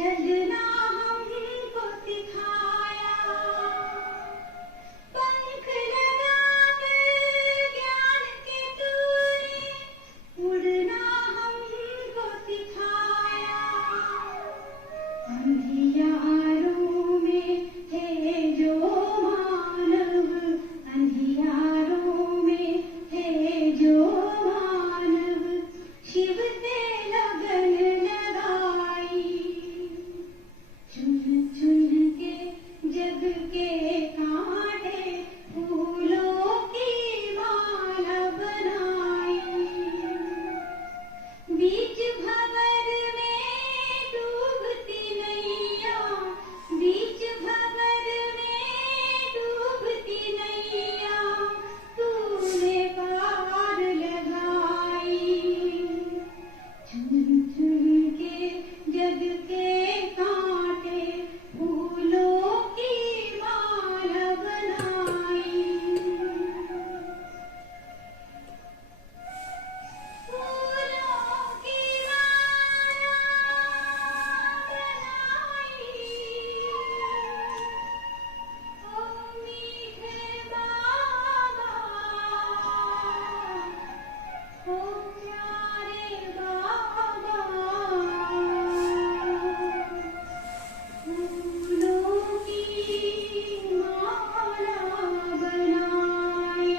चलना हमको सिखाया, पंख लगाकर ज्ञान के तूने उड़ना हमको सिखाया। अंधियारों में थे जो मानव, अंधियारों में थे जो मानव, शिव से लगन लगाई। चुन चुन के जग के कांटे फूलों की माला बनाई। बीच भंवर में डूबती नैया, बीच भंवर में डूबती नैया, तूने पार लगाई। चुन चुन के जग के कांटे फूलों की माला बनाई। फूलों की माला बनाई। ओ मीठे बाबा, ओ प्यारे बाबा, फूलों की माला बनाई।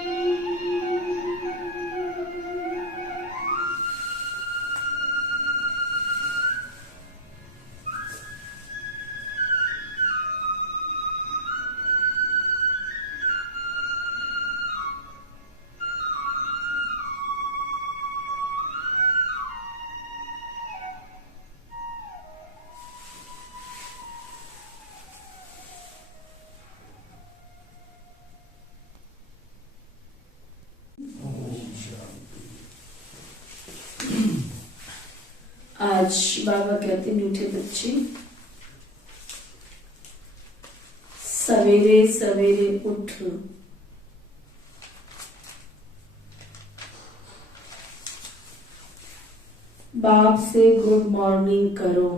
आज बाबा कहते हैं मीठे बच्चे, सवेरे सवेरे उठ, बाप से गुड मॉर्निंग करो।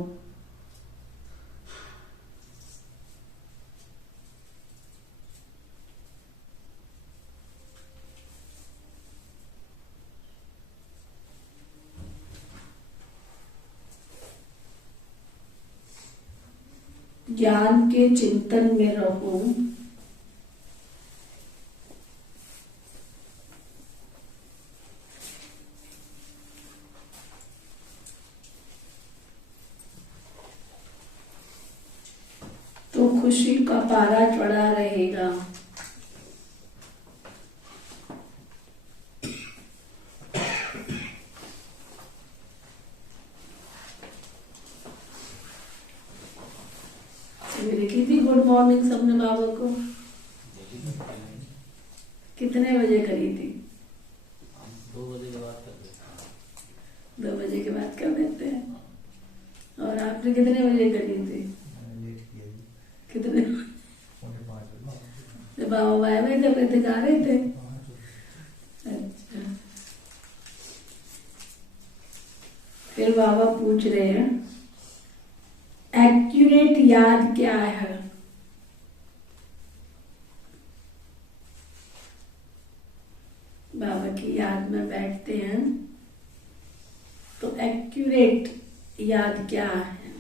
ज्ञान के चिंतन में रहो। तो खुशी का पारा चढ़ा रहेगा। मेरे की थी गुड मॉर्निंग सबने बाबा को? कितने बजे करी थी? 2 बजे के बाद कर देते 2 बजे के बाद कर देते हैं। और आपने कितने बजे करी थी? कितने? जब बाबा वाय वाय कर रहे थे, गा रहे थे? अच्छा। फिर बाबा पूछ रहे हैं एक्यूरेट याद क्या है? बाबा की याद में बैठते हैं तो एक्यूरेट याद क्या है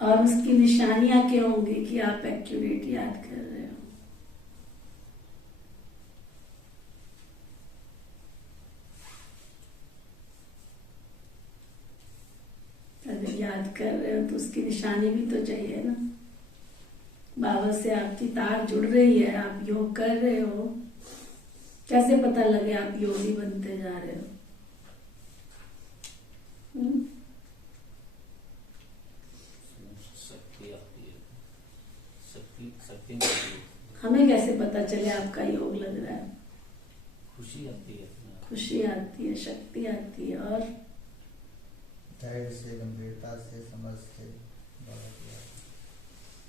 और उसकी निशानियां क्या होंगी कि आप एक्यूरेट याद कर रहे हो? अगर याद कर रहे हो तो उसकी निशानी भी तो चाहिए ना। बाबा से आपकी तार जुड़ रही है, आप योग कर रहे हो, कैसे पता लगे आप योगी बनते जा रहे हो? शक्ति आती है, शक्ति मिलती है। हमें कैसे पता चले आपका योग लग रहा है? खुशी आती है, खुशी आती है, शक्ति आती है, और धैर्य से, गंभीरता से, समझ से।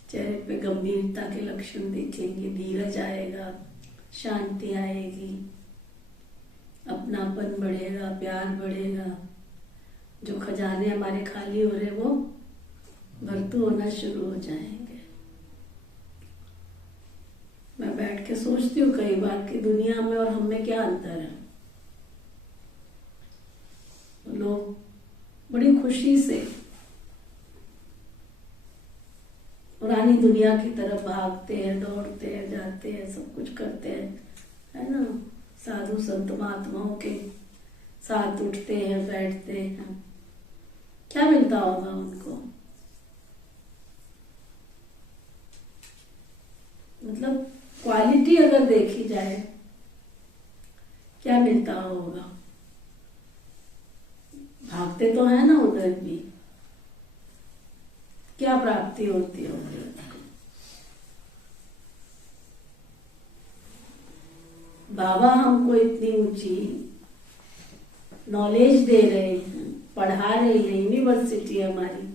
चेहरे पे गंभीरता के लक्षण दिखेंगे, धीरज आएगा, शांति आएगी, अपनापन बढ़ेगा, प्यार बढ़ेगा, जो खजाने हमारे खाली हो रहे वो भरतू होना शुरू हो जाएंगे। मैं बैठ के सोचती हूँ कई बार कि दुनिया में और हम में क्या अंतर है। लोग बड़ी खुशी से पुरानी दुनिया की तरफ भागते हैं, दौड़ते हैं, जाते हैं, सब कुछ करते हैं, है ना। साधु संत महात्माओं के साथ उठते हैं, बैठते हैं, क्या मिलता होगा उनको? मतलब क्वालिटी अगर देखी जाए क्या मिलता होगा? भागते तो है ना उधर भी, क्या प्राप्ति होती होगी? बाबा हमको इतनी ऊंची नॉलेज दे रहे हैं, पढ़ा रहे हैं, यूनिवर्सिटी हमारी,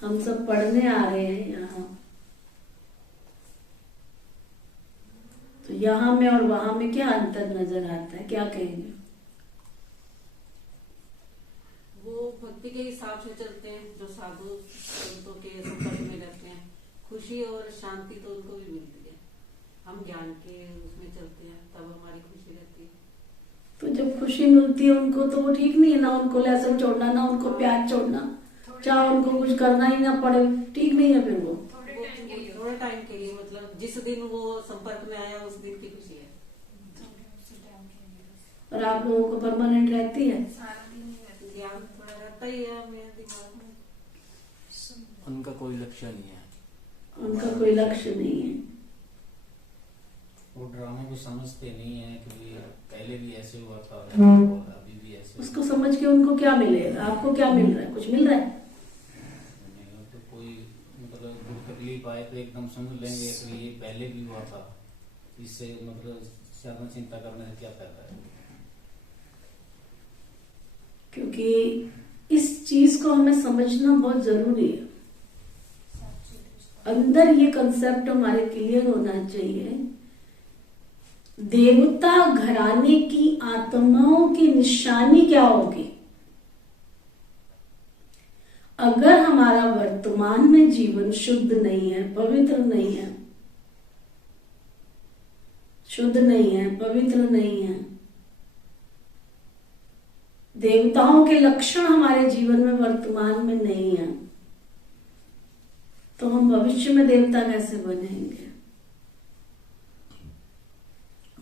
हम सब पढ़ने आ रहे हैं यहाँ। तो यहाँ में और वहां में क्या अंतर नजर आता है? क्या कहेंगे? वो भक्ति के हिसाब से चलते हैं, जो साधु संतों के संपर्क में रहते हैं, खुशी और शांति तो उनको भी मिलती है। हम ज्ञान के उसमें चलते हैं तब हमारी खुशी रहती है। तो जब खुशी मिलती है उनको तो वो ठीक नहीं है ना, उनको लहसुन छोड़ना, ना उनको प्याज छोड़ना, चाहे उनको कुछ करना ही ना पड़े, ठीक नहीं है फिर वो थोड़े टाइम के लिए, मतलब जिस दिन वो संपर्क में आया उस दिन की खुशी है। और आप लोगों को परमानेंट रहती है? ज्ञान थोड़ा रहता ही है मेरे दिमाग में। उनका कोई लक्ष्य नहीं है। उनका कोई लक्ष्य नहीं है। वो ड्रामा को समझते नहीं है कि पहले भी ऐसे हुआ था और अभी भी ऐसे। उसको समझ के उनको क्या मिलेगा? आपको क्या मिल रहा है? कुछ मिल रहा है? नहीं, तो कोई मतलब दुख तकलीफ आए तो एकदम समझ लेंगे कि ये पहले भी हुआ था, इससे मतलब ज्यादा चिंता करने से क्या फायदा है? क्योंकि इस चीज को हमें समझना बहुत जरूरी है। अंदर ये कंसेप्ट हमारे क्लियर होना चाहिए। देवता घराने की आत्माओं की निशानी क्या होगी? अगर हमारा वर्तमान में जीवन शुद्ध नहीं है, पवित्र नहीं है, शुद्ध नहीं है, पवित्र नहीं है, देवताओं के लक्षण हमारे जीवन में वर्तमान में नहीं है, तो हम भविष्य में देवता कैसे बनेंगे?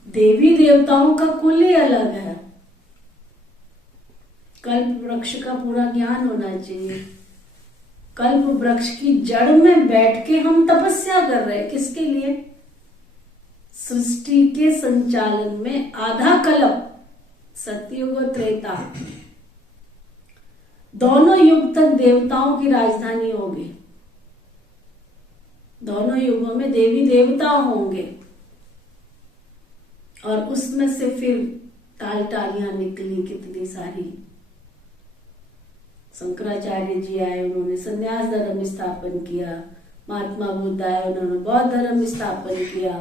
देवी देवताओं का कुल ही अलग है। कल्प वृक्ष का पूरा ज्ञान होना चाहिए। कल्प वृक्ष की जड़ में बैठ के हम तपस्या कर रहे हैं, किसके लिए? सृष्टि के संचालन में आधा कल्प, सतयुग और त्रेता, दोनों युग तक देवताओं की राजधानी होगी। दोनों युगों में देवी देवता होंगे और उसमें से फिर टाल टालियां निकली कितनी सारी। शंकराचार्य जी आए, उन्होंने संन्यास धर्म स्थापन किया। महात्मा बुद्ध आए, उन्होंने बौद्ध धर्म स्थापन किया।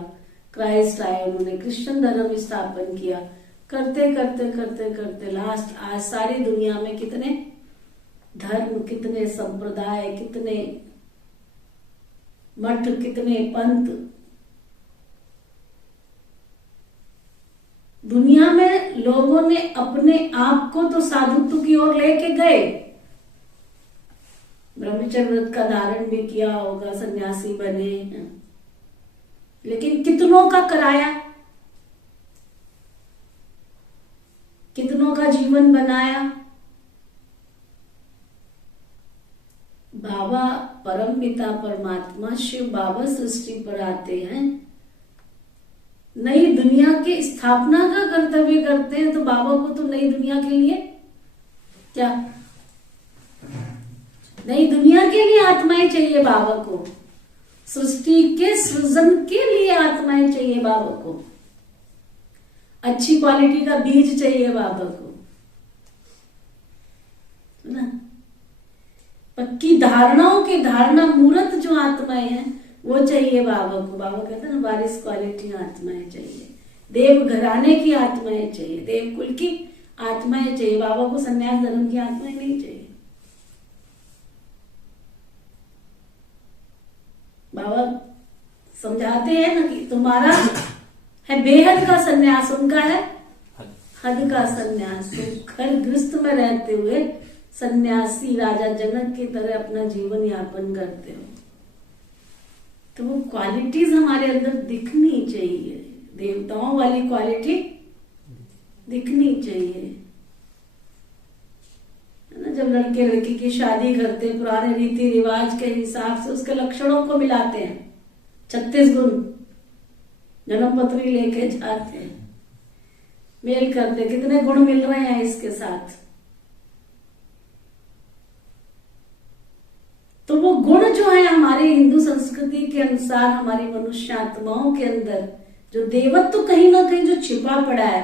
क्राइस्ट आए, उन्होंने क्रिश्चियन धर्म स्थापन किया। करते करते करते करते लास्ट आज सारी दुनिया में कितने धर्म, कितने संप्रदाय, कितने मठ, कितने पंथ। दुनिया में लोगों ने अपने आप को तो साधुत्व की ओर लेके गए, ब्रह्मचर्य व्रत का धारण भी किया होगा, सन्यासी बने, लेकिन कितनों का कराया, कितनों का जीवन बनाया। बाबा परम पिता परमात्मा शिव बाबा सृष्टि पर आते हैं, नई दुनिया की स्थापना का कर्तव्य करते हैं, तो बाबा को तो नई दुनिया के लिए क्या, नई दुनिया के लिए आत्माएं चाहिए बाबा को, सृष्टि के सृजन के लिए आत्माएं चाहिए बाबा को, अच्छी क्वालिटी का बीज चाहिए बाबा को, ना। पक्की धारणाओं की धारणा मूर्त जो आत्माएं हैं वो चाहिए बाबा को। बाबा कहते हैं ना, बारिश क्वालिटी आत्माएं चाहिए, देव घराने की आत्माएं चाहिए, देव कुल की आत्माएं चाहिए। बाबा को सन्यास धर्म की आत्माएं नहीं चाहिए। बाबा समझाते हैं ना कि तुम्हारा है बेहद का सन्यास, उनका है हद। हद का सन्यास। तो घर गृहस्थ में रहते हुए सन्यासी राजा जनक की तरह अपना जीवन यापन करते हो, तो वो क्वालिटीज हमारे अंदर दिखनी चाहिए, देवताओं वाली क्वालिटी दिखनी चाहिए, है ना। जब लड़के लड़की की शादी करते पुराने रीति रिवाज के हिसाब से उसके लक्षणों को मिलाते हैं, 36 गुण जन्म पत्री लेके जाते हैं, मेल करते, कितने गुण मिल रहे हैं इसके साथ। तो वो गुण जो है हमारे हिंदू संस्कृति के अनुसार हमारी मनुष्य आत्माओं के अंदर जो देवत्व कहीं ना कहीं जो छिपा पड़ा है,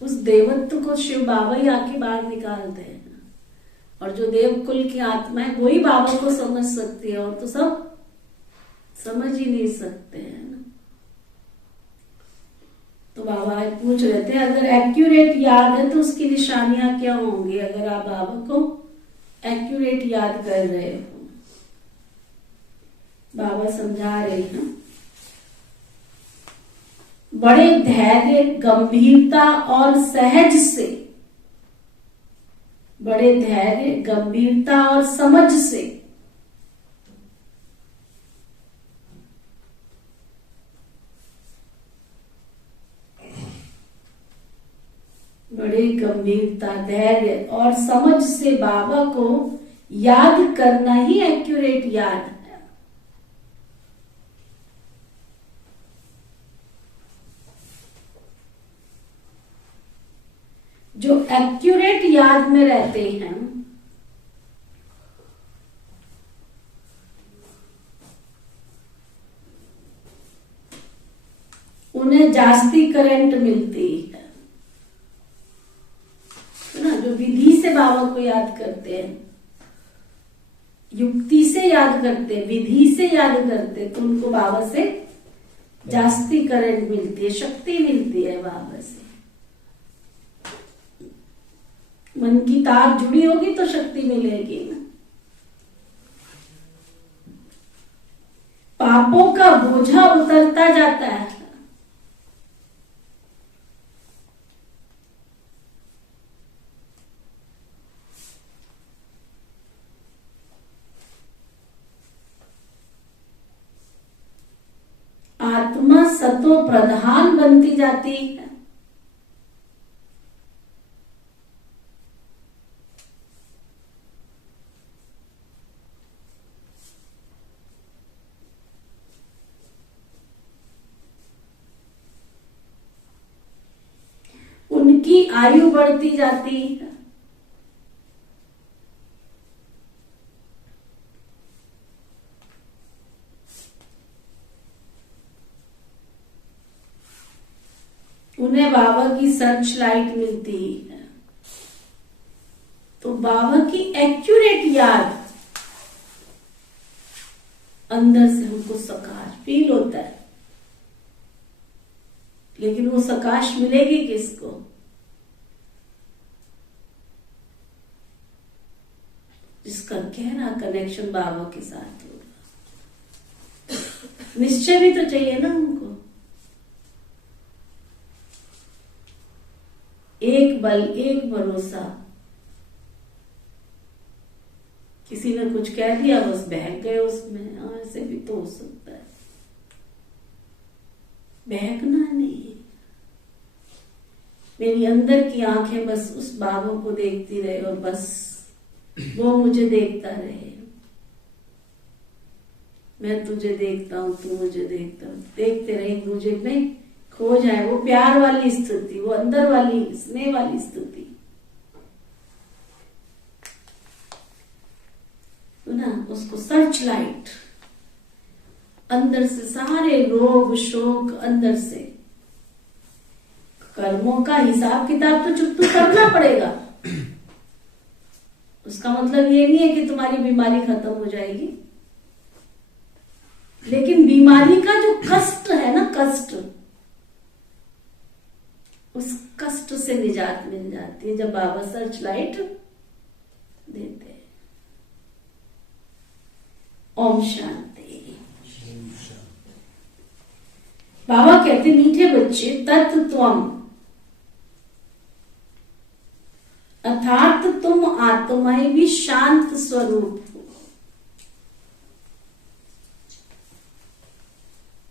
उस देवत्व को शिव बाबा ही आके बाहर निकालते हैं। और जो देवकुल की आत्मा है वही बाबा को समझ सकती है, और तो सब समझ ही नहीं सकते हैं ना। तो बाबा पूछ रहे थे अगर एक्यूरेट याद है तो उसकी निशानियां क्या होंगी, अगर आप बाबा को एक्यूरेट याद कर रहे हो। बाबा समझा रहे हैं, बड़े धैर्य, गंभीरता और सहज से, बड़े धैर्य, गंभीरता और समझ से बड़े गंभीरता, धैर्य और समझ से बाबा को याद करना ही एक्यूरेट याद है। जो एक्यूरेट याद में रहते हैं उन्हें जास्ती करंट मिलती है ना। जो विधि से बाबा को याद करते हैं, युक्ति से याद करते हैं, विधि से याद करते हैं, तो उनको बाबा से जास्ती करंट मिलती है, शक्ति मिलती है बाबा से। मन की तार जुड़ी होगी तो शक्ति मिलेगी ना। पापों का बोझा उतरता जाता है। आत्मा सतो प्रधान बनती जाती है। उनकी आयु बढ़ती जाती है। उन्हें बाबा की सर्च लाइट मिलती है। तो बाबा की एक्यूरेट याद अंदर से हमको सकाश फील होता है, लेकिन वो सकाश मिलेगी किसको? जिसका गहरा कनेक्शन बाबा के साथ होगा। निश्चय भी तो चाहिए ना हमको। एक बल, एक भरोसा। किसी ने कुछ कह दिया बस बहक गए उसमें। हाँ, ऐसे भी तो हो सकता है। बहकना नहीं, मेरी अंदर की आंखें बस उस बाबा को देखती रहे और बस वो मुझे देखता रहे। मैं तुझे देखता हूं, तू मुझे देखता हूं, देखते रहे, एक दूसरे में खो जाए। वो प्यार वाली स्थिति, वो अंदर वाली स्नेह वाली स्थिति, तो ना उसको सर्च लाइट। अंदर से सारे रोग शोक, अंदर से कर्मों का हिसाब किताब तो चुप तो करना पड़ेगा। उसका मतलब ये नहीं है कि तुम्हारी बीमारी खत्म हो जाएगी, लेकिन बीमारी का जो कष्ट है ना, कष्ट, उस कष्ट से निजात मिल जाती है जब बाबा सर्च लाइट देते हैं। ओम शांति। बाबा कहते मीठे बच्चे, तत्त्वम अर्थात तुम आत्माएं भी शांत स्वरूप हो।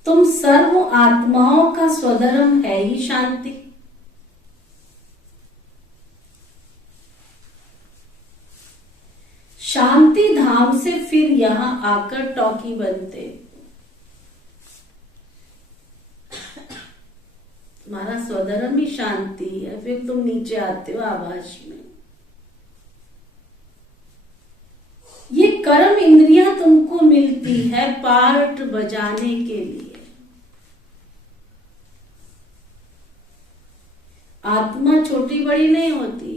तुम सर्व आत्माओं का स्वधर्म है ही शांति। शांति धाम से फिर यहां आकर टॉकी बनते। तुम्हारा स्वधर्म ही शांति है, फिर तुम नीचे आते हो आभास में। ये कर्म इंद्रियां तुमको मिलती है पार्ट बजाने के लिए। आत्मा छोटी बड़ी नहीं होती,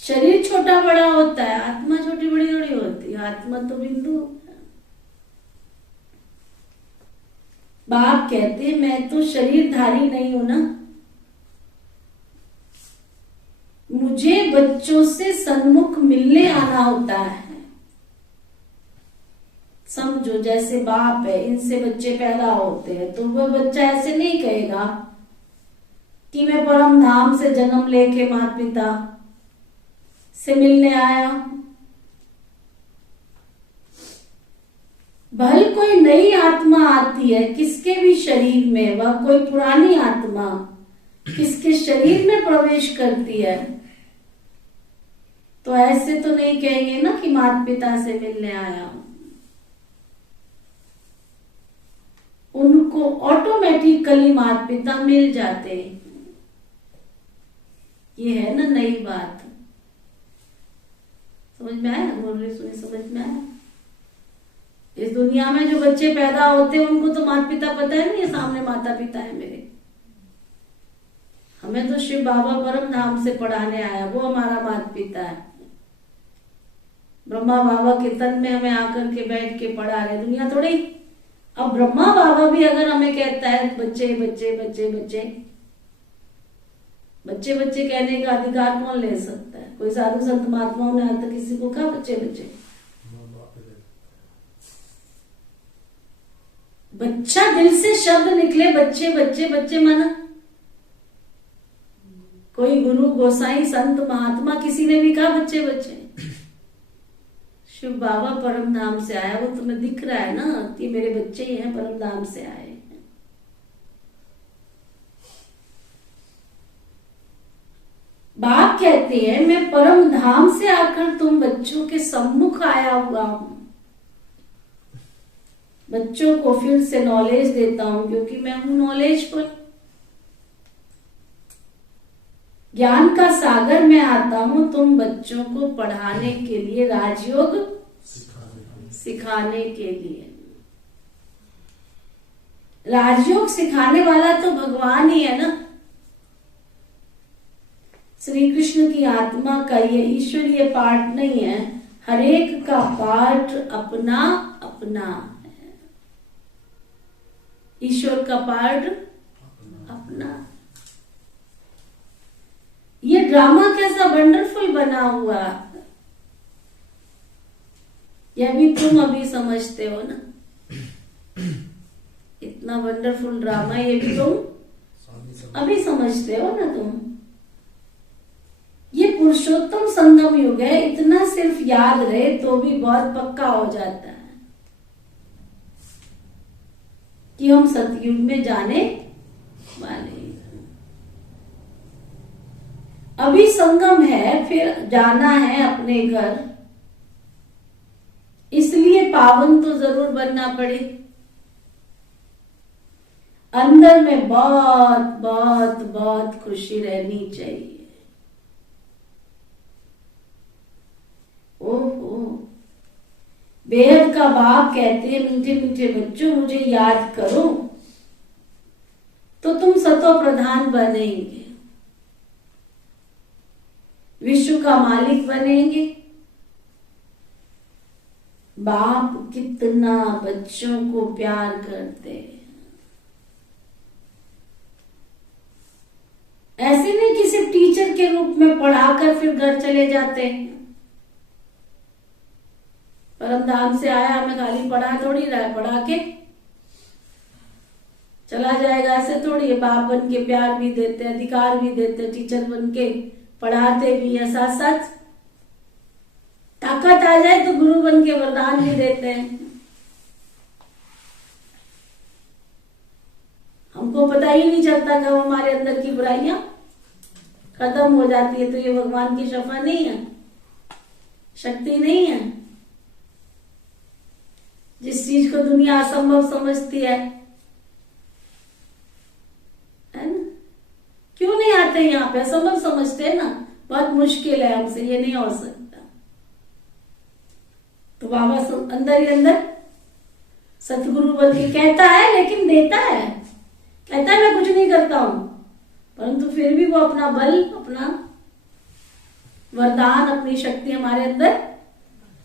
शरीर छोटा बड़ा होता है, आत्मा छोटी बड़ी थोड़ी होती है। आत्मा तो बिंदु है। बाप कहते मैं तो शरीरधारी नहीं हूं ना, मुझे बच्चों से सन्मुख मिलने आना होता है। समझो जैसे बाप है, इनसे बच्चे पैदा होते हैं, तो वह बच्चा ऐसे नहीं कहेगा कि मैं परम धाम से जन्म लेके माता पिता से मिलने आया। भल कोई नई आत्मा आती है किसके भी शरीर में, वह कोई पुरानी आत्मा किसके शरीर में प्रवेश करती है, तो ऐसे तो नहीं कहेंगे ना कि माता पिता से मिलने आया हूं। उनको ऑटोमेटिकली माता पिता मिल जाते हैं। ये है ना नई बात। समझ में आया? बोल रही सुनी, समझ में आया? इस दुनिया में जो बच्चे पैदा होते हैं उनको तो माता पिता पता है नहीं, सामने माता पिता है मेरे। हमें तो शिव बाबा परम धाम से पढ़ाने आया, वो हमारा माता पिता है। ब्रह्मा बाबा के तन में हमें आकर के बैठ के पढ़ा रहे, दुनिया थोड़ी। अब ब्रह्मा बाबा भी अगर हमें कहता है बच्चे बच्चे बच्चे बच्चे बच्चे बच्चे कहने का अधिकार कौन ले सकता है? कोई साधु संत महात्माओं ने आज तक किसी को कहा बच्चे बच्चे? बच्चा दिल से शब्द निकले बच्चे बच्चे बच्चे माना। कोई गुरु गोसाई संत महात्मा किसी ने भी कहा बच्चे बच्चे? शिव बाबा परम धाम से आया, वो तुम्हें दिख रहा है ना कि मेरे बच्चे ही हैं, परम धाम से आए हैं। बाप कहते हैं मैं परम धाम से आकर तुम बच्चों के सम्मुख आया हुआ हूं। बच्चों को फिर से नॉलेज देता हूं क्योंकि मैं हूं नॉलेजफुल। ज्ञान का सागर में आता हूं तुम बच्चों को पढ़ाने के लिए, राजयोग सिखाने के लिए। राजयोग सिखाने वाला तो भगवान ही है ना। श्री कृष्ण की आत्मा का ये ईश्वरीय पार्ट नहीं है, हर एक का पार्ट अपना अपना है। ईश्वर का पार्ट अपना। ये ड्रामा कैसा वंडरफुल बना हुआ, यह भी तुम अभी समझते हो ना। इतना वंडरफुल ड्रामा ये भी तुम अभी समझते हो ना। तुम ये पुरुषोत्तम संगम युग है, इतना सिर्फ याद रहे तो भी बहुत पक्का हो जाता है कि हम सतयुग में जाने वाले। अभी संगम है, फिर जाना है अपने घर, इसलिए पावन तो जरूर बनना पड़े। अंदर में बहुत बहुत बहुत खुशी रहनी चाहिए। ओहो, बेहद का बाप कहते हैं मीठे मीठे बच्चों मुझे याद करो तो तुम सतो प्रधान बनेंगे, विश्व का मालिक बनेंगे। बाप कितना बच्चों को प्यार करते हैं। ऐसे नहीं कि सिर्फ टीचर के रूप में पढ़ाकर फिर घर चले जाते हैं। परम धाम से आया, हमें खाली पढ़ा थोड़ी रहा है, पढ़ा के चला जाएगा, ऐसे थोड़ी है। बाप बन के प्यार भी देते, अधिकार भी देते, टीचर बन के पढ़ाते भी है, साथ साथ ताकत आ जाए तो गुरु बन के वरदान भी देते हैं। हमको पता ही नहीं चलता कब हमारे अंदर की बुराइयां खत्म हो जाती है। तो ये भगवान की शफा नहीं है, शक्ति नहीं है। जिस चीज को दुनिया असंभव समझती है ना? क्यों नहीं आते यहाँ पे? असंभव समझते हैं ना, बहुत मुश्किल है, हमसे ये नहीं हो सकता। तो बाबा अंदर ही अंदर सतगुरु बन के कहता है, लेकिन देता है। कहता है मैं कुछ नहीं करता हूं, परंतु फिर भी वो अपना बल, अपना वरदान, अपनी शक्ति हमारे अंदर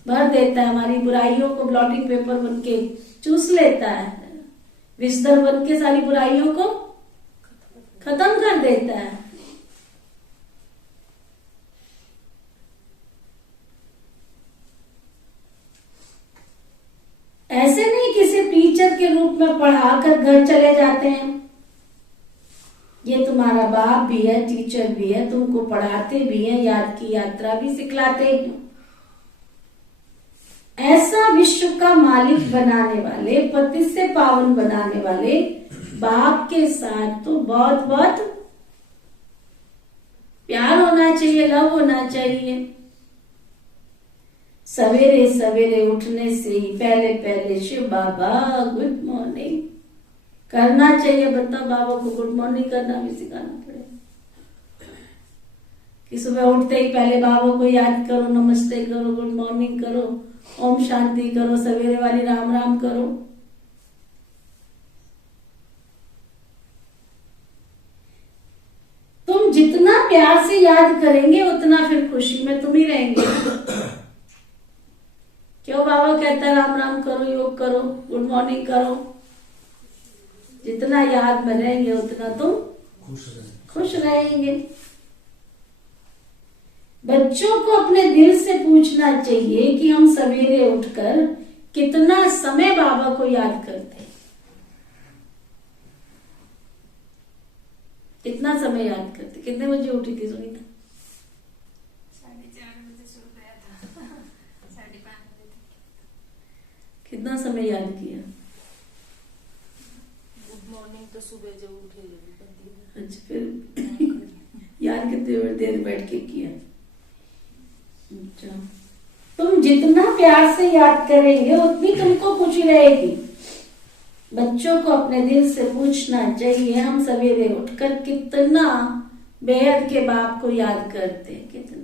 भर देता है। हमारी बुराइयों को ब्लॉटिंग पेपर बन के चूस लेता है, विस्तर बन के सारी बुराइयों को खत्म कर देता है। ऐसे नहीं किसी टीचर के रूप में पढ़ाकर घर चले जाते हैं। ये तुम्हारा बाप भी है, टीचर भी है, तुमको पढ़ाते भी हैं, याद की यात्रा भी सिखलाते हैं। ऐसा विश्व का मालिक बनाने वाले, पति से पावन बनाने वाले बाप के साथ तो बहुत बहुत प्यार होना चाहिए, लव होना चाहिए। सवेरे सवेरे उठने से ही पहले पहले शिव बाबा गुड मॉर्निंग करना चाहिए। बताओ, बाबा को गुड मॉर्निंग करना भी सिखाना पड़ेगा कि सुबह उठते ही पहले बाबा को याद करो, नमस्ते करो, गुड मॉर्निंग करो, ओम शांति करो, सवेरे वाली राम राम करो। तुम जितना प्यार से याद करेंगे उतना फिर खुशी में तुम ही रहेंगे। क्यों बाबा कहता है राम राम करो, योग करो, गुड मॉर्निंग करो। जितना याद में रहेंगे उतना तुम खुश रहेंगे। बच्चों को अपने दिल से पूछना चाहिए कि हम सवेरे उठकर कितना समय बाबा को याद करते हैं। कितना समय याद करते? कितने बजे उठी थी सुनीता? 4:30 बजे सो गया था। 5:30 बजे तक। कितना समय याद किया? गुड मॉर्निंग तो सुबह जब उठे अच्छा, फिर याद कितने देर बैठ के किया? अच्छा, तुम जितना प्यार से याद करेंगे उतनी तुमको खुशी रहेगी। बच्चों को अपने दिल से पूछना चाहिए, हम सवेरे उठकर कितना बेहद के बाप को याद करते हैं। कितना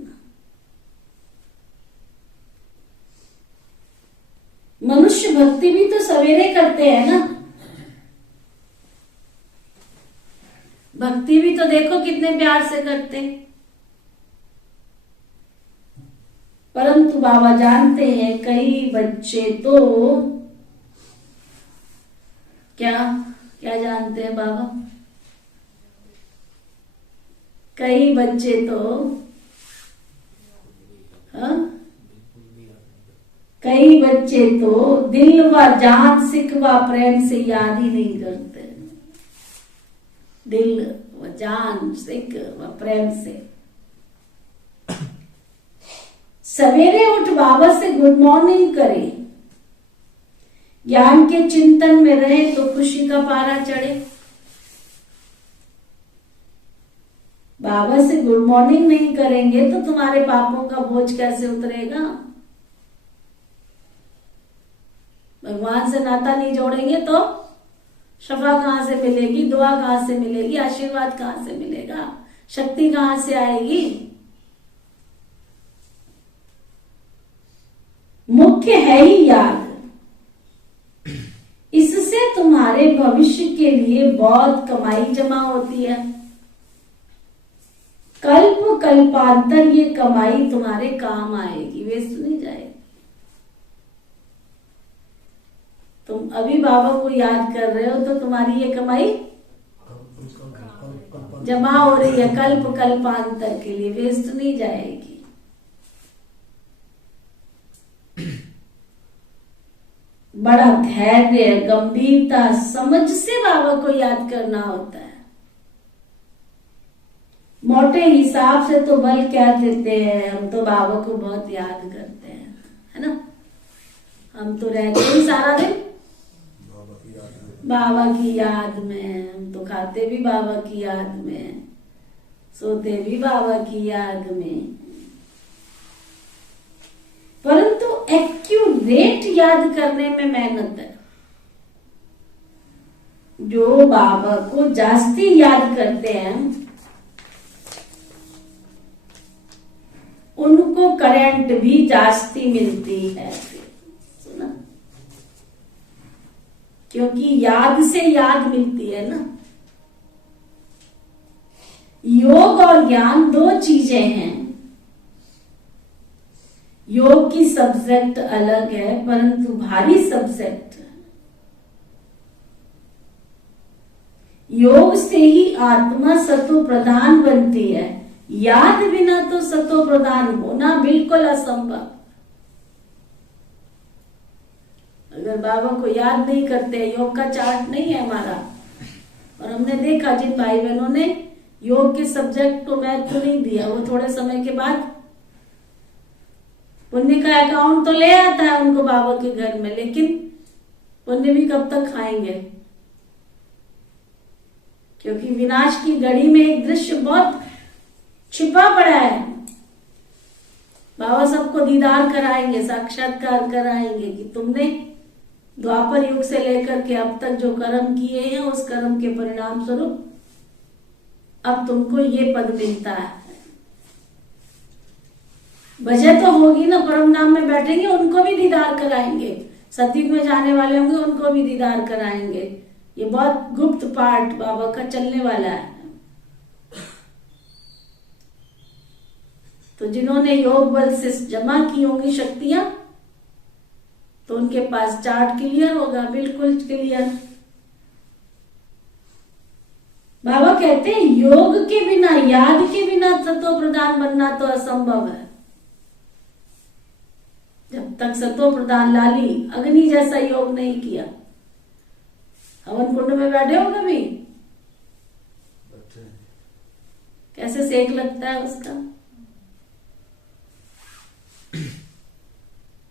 मनुष्य भक्ति भी तो सवेरे करते हैं ना। भक्ति भी तो देखो कितने प्यार से करते हैं। परंतु बाबा जानते हैं कई बच्चे तो क्या क्या जानते हैं बाबा? कई बच्चे तो कई बच्चे तो दिल व जान सिख व प्रेम से याद ही नहीं करते। दिल व जान सिख व प्रेम से। सवेरे उठ बाबा से गुड मॉर्निंग करें, ज्ञान के चिंतन में रहे तो खुशी का पारा चढ़े। बाबा से गुड मॉर्निंग नहीं करेंगे तो तुम्हारे पापों का बोझ कैसे उतरेगा? भगवान से नाता नहीं जोड़ेंगे तो शफा कहां से मिलेगी, दुआ कहां से मिलेगी, आशीर्वाद कहां से मिलेगा, शक्ति कहां से आएगी? मुख्य है ही याद। इससे तुम्हारे भविष्य के लिए बहुत कमाई जमा होती है। कल्प कल्पांतर ये कमाई तुम्हारे काम आएगी, वेस्ट नहीं जाएगी। तुम अभी बाबा को याद कर रहे हो तो तुम्हारी ये कमाई जमा हो रही है कल्प कल्पांतर के लिए, वेस्ट नहीं जाएगी। बड़ा धैर्य, गंभीरता, समझ से बाबा को याद करना होता है। मोटे हिसाब से तो बल क्या देते हैं, हम तो बाबा को बहुत याद करते हैं, है ना। हम तो रहते ही सारा दिन बाबा की याद में, हम तो खाते भी बाबा की याद में, सोते भी बाबा की याद में। परंतु एक्यूरेट याद करने में मेहनत है। जो बाबा को जास्ती याद करते हैं उनको करंट भी जास्ती मिलती है। सुना, क्योंकि याद से याद मिलती है ना। योग और ज्ञान दो चीजें हैं। योग की सब्जेक्ट अलग है, परंतु भारी सब्जेक्ट है। योग से ही आत्मा सतो प्रधान बनती है। याद बिना तो सतो प्रधान होना बिल्कुल असंभव। अगर बाबा को याद नहीं करते, योग का चार्ट नहीं है हमारा, और हमने देखा जिन भाई बहनों ने योग के सब्जेक्ट को महत्व नहीं दिया, वो थोड़े समय के बाद पुण्य का अकाउंट तो ले आता है उनको बाबा के घर में, लेकिन पुण्य भी कब तक खाएंगे। क्योंकि विनाश की घड़ी में एक दृश्य बहुत छिपा पड़ा है। बाबा सबको दीदार कराएंगे, साक्षात्कार कराएंगे कि तुमने द्वापर युग से लेकर के अब तक जो कर्म किए हैं, उस कर्म के परिणाम स्वरूप अब तुमको ये पद मिलता है। वजह तो होगी ना, परम धाम में बैठेंगे उनको भी दीदार कराएंगे, सतयुग में जाने वाले होंगे उनको भी दीदार कराएंगे। ये बहुत गुप्त पार्ट बाबा का चलने वाला है। तो जिन्होंने योग बल से जमा की होंगी शक्तियां, तो उनके पास चार्ट क्लियर होगा, बिल्कुल क्लियर। बाबा कहते हैं योग के बिना, याद के बिना सतो प्रधान बनना तो असंभव है। जब तक सतो प्रधान लाली अग्नि जैसा योग नहीं किया। हवन कुंड में बैठे हो कभी? कैसे सेक लगता है उसका।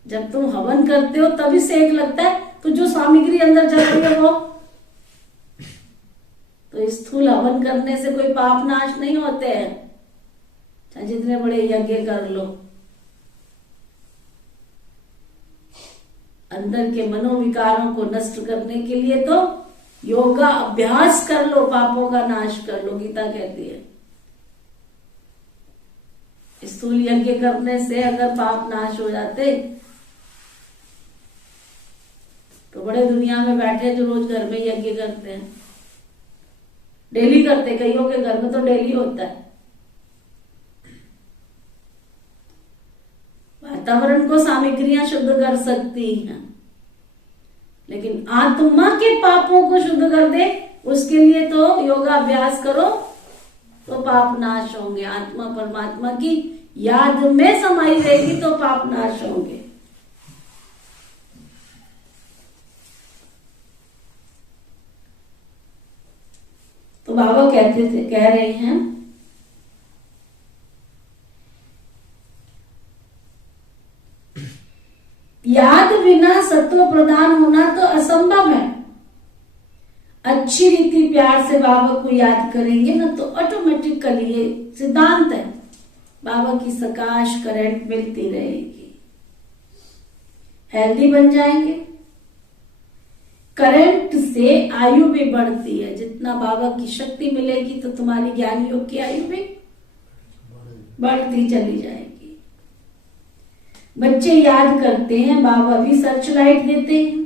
जब तुम हवन करते हो तभी सेक लगता है, तो जो सामग्री अंदर जल रही है वो, तो स्थूल हवन करने से कोई पाप नाश नहीं होते हैं, चाहे जितने बड़े यज्ञ कर लो। अंदर के मनोविकारों को नष्ट करने के लिए तो योगा अभ्यास कर लो, पापों का नाश कर लो, गीता कहती है। स्थूल यज्ञ करने से अगर पाप नाश हो जाते तो बड़े दुनिया में बैठे जो रोज घर में यज्ञ करते हैं, डेली करते, कईयों के घर में तो डेली होता है। वातावरण को सामग्रियां शुद्ध कर सकती हैं, लेकिन आत्मा के पापों को शुद्ध कर दे उसके लिए तो योगाभ्यास करो तो पाप नाश होंगे। आत्मा परमात्मा की याद में समाई रहेगी तो पाप नाश होंगे। तो बाबा कहते थे, कह रहे हैं याद बिना सत्व प्रदान होना तो असंभव है। अच्छी रीति प्यार से बाबा को याद करेंगे ना तो ऑटोमेटिकली, ये सिद्धांत है, बाबा की सकाश करंट मिलती रहेगी, हेल्दी बन जाएंगे। करंट से आयु भी बढ़ती है। जितना बाबा की शक्ति मिलेगी तो तुम्हारी ज्ञान योग की आयु भी बढ़ती चली जाएगी। बच्चे याद करते हैं, बाबा भी सर्च लाइट देते हैं।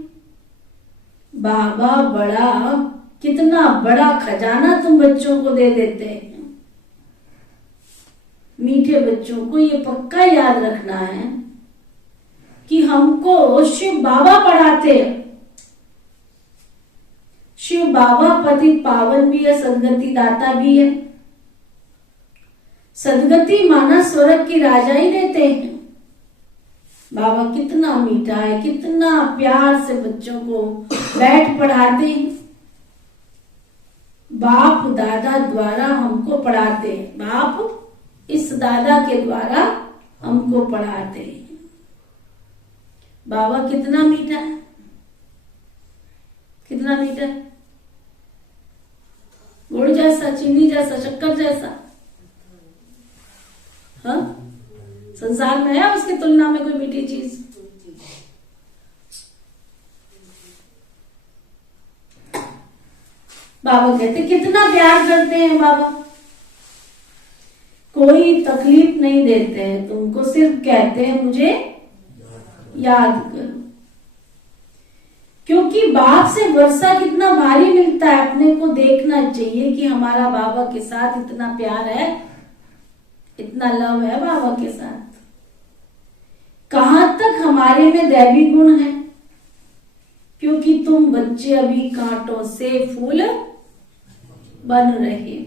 बाबा बड़ा, कितना बड़ा खजाना तुम बच्चों को दे देते हैं। मीठे बच्चों को ये पक्का याद रखना है कि हमको शिव बाबा पढ़ाते हैं। शिव बाबा पतित पावन भी है, सदगति दाता भी है। सदगति माना स्वर्ग की राजा ही देते हैं। बाबा कितना मीठा है, कितना प्यार से बच्चों को बैठ पढ़ाते हैं। बाप दादा द्वारा हमको पढ़ाते हैं, बाप इस दादा के द्वारा हमको पढ़ाते हैं। बाबा कितना मीठा है, कितना मीठा है, गुड़ जैसा, चीनी जैसा, शक्कर जैसा। हाँ, संसार में है उसकी तुलना में कोई मीठी चीज? बाबा कहते कितना प्यार करते हैं बाबा, कोई तकलीफ नहीं देते हैं तुमको, सिर्फ कहते हैं मुझे याद करो। क्योंकि बाप से वर्षा कितना भारी मिलता है, अपने को देखना चाहिए कि हमारा बाबा के साथ इतना प्यार है, इतना लव है बाबा के साथ। कहां तक हमारे में दैवी गुण है, क्योंकि तुम बच्चे अभी कांटों से फूल बन रहे हो।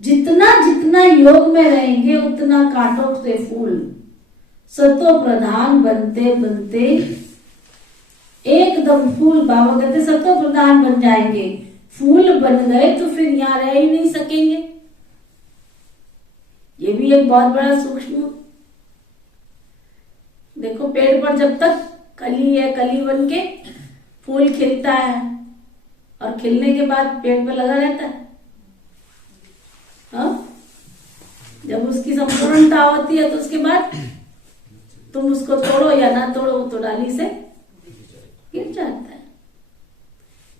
जितना जितना योग में रहेंगे उतना कांटों से फूल सतो प्रधान बनते बनते एकदम फूल, बाबा कहते सतो प्रधान बन जाएंगे। फूल बन गए तो फिर यहां रह ही नहीं सकेंगे। ये भी एक बहुत बड़ा सूक्ष्म, देखो पेड़ पर जब तक कली है, कली बन के फूल खिलता है और खिलने के बाद पेड़ पर लगा रहता है। हाँ? जब उसकी संपूर्णता होती है तो उसके बाद तुम उसको तोड़ो या ना तोड़ो तो डाली से गिर जाता है।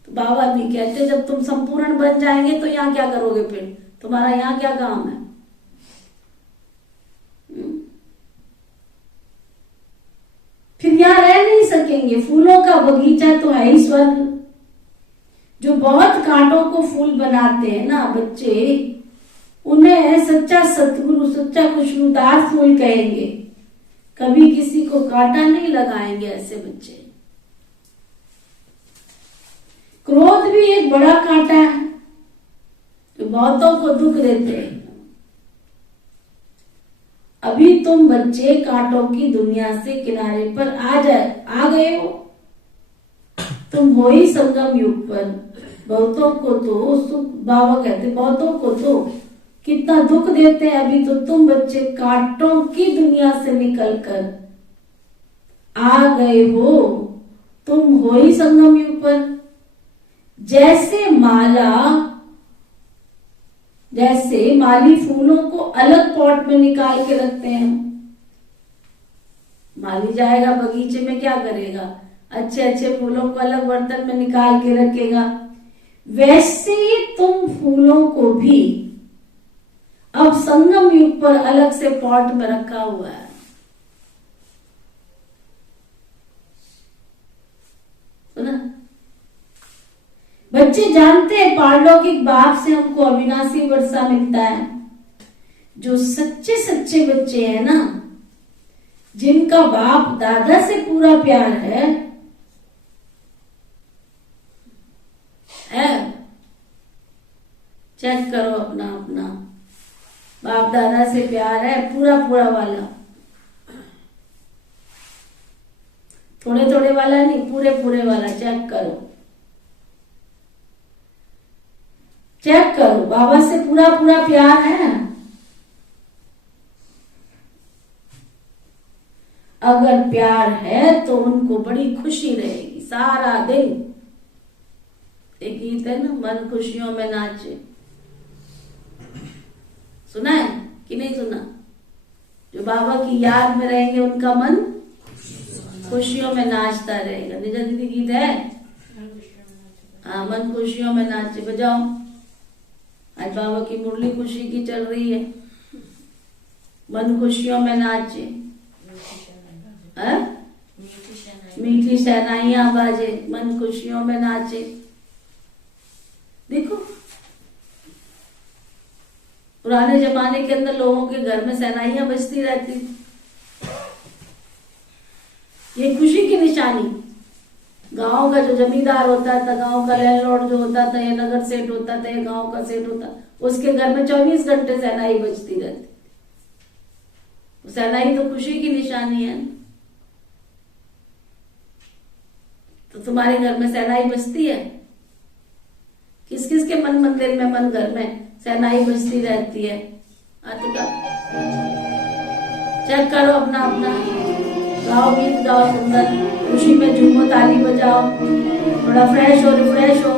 तो बाबा भी कहते जब तुम संपूर्ण बन जाएंगे तो यहाँ क्या करोगे, फिर तुम्हारा यहाँ क्या काम है? फिर यहाँ रह नहीं सकेंगे। फूलों का बगीचा तो है ही स्वर्ग। जो बहुत कांटों को फूल बनाते हैं ना बच्चे, उन्हें सच्चा सतगुरु, सच्चा खुशबूदार फूल कहेंगे। कभी किसी को कांटा नहीं लगाएंगे ऐसे बच्चे। क्रोध भी एक बड़ा कांटा है जो बहुतों को दुख देते हैं। अभी तुम बच्चे कांटों की दुनिया से किनारे पर आ गए हो। तुम हो ही संगम युग पर। बहुतों को तो सुख, बाबा कहते बहुतों को तो कितना दुख देते हैं। अभी तो तुम बच्चे कांटों की दुनिया से निकलकर आ गए हो। तुम हो ही संगम युग पर। जैसे माली फूलों को अलग पॉट में निकाल के रखते हैं। माली जाएगा बगीचे में, क्या करेगा? अच्छे अच्छे फूलों को अलग बर्तन में निकाल के रखेगा। वैसे ही तुम फूलों को भी अब संगम युग पर अलग से पॉट में रखा हुआ है। सुना? बच्चे जानते हैं पारलौकिक बाप से हमको अविनाशी वर्षा मिलता है। जो सच्चे सच्चे बच्चे हैं ना, जिनका बाप दादा से पूरा प्यार है चेक करो अपना बाप दादा से प्यार है पूरा पूरा वाला, थोड़े थोड़े वाला नहीं, पूरे पूरे वाला। चेक करो बाबा से पूरा पूरा प्यार है। अगर प्यार है तो उनको बड़ी खुशी रहेगी सारा दिन। एक गीत है ना, मन खुशियों में नाचे, सुना है कि नहीं सुना? जो बाबा की याद में रहेंगे उनका मन खुशियों में नाचता रहेगा। निजा दीदी गीत है, हाँ, मन खुशियों में नाचे। बजाओ, आज बाबा की मुरली खुशी की चल रही है। मन खुशियों में नाचे, मीठी शहनाइयां बाजे, मन खुशियों में नाचे। देखो पुराने जमाने के अंदर लोगों के घर में शहनाइयां बजती रहती थी। ये खुशी की निशानी। गांव का जो जमींदार होता था, गांव का लैंडलॉर्ड जो होता था, या नगर सेठ होता था, या गांव का सेठ होता, उसके घर में 24 घंटे शहनाई बजती रहती। शहनाई तो खुशी की निशानी है। तो तुम्हारे घर में शहनाई बजती है? किस किस के मन मंदिर में, मन घर में शहनाई बजती रहती है? तो चेक करो अपना अपना, गाओ गीत गाओ सुंदर, खुशी में झूमो, ताली बजाओ, थोड़ा फ्रेश हो, रिफ्रेश हो।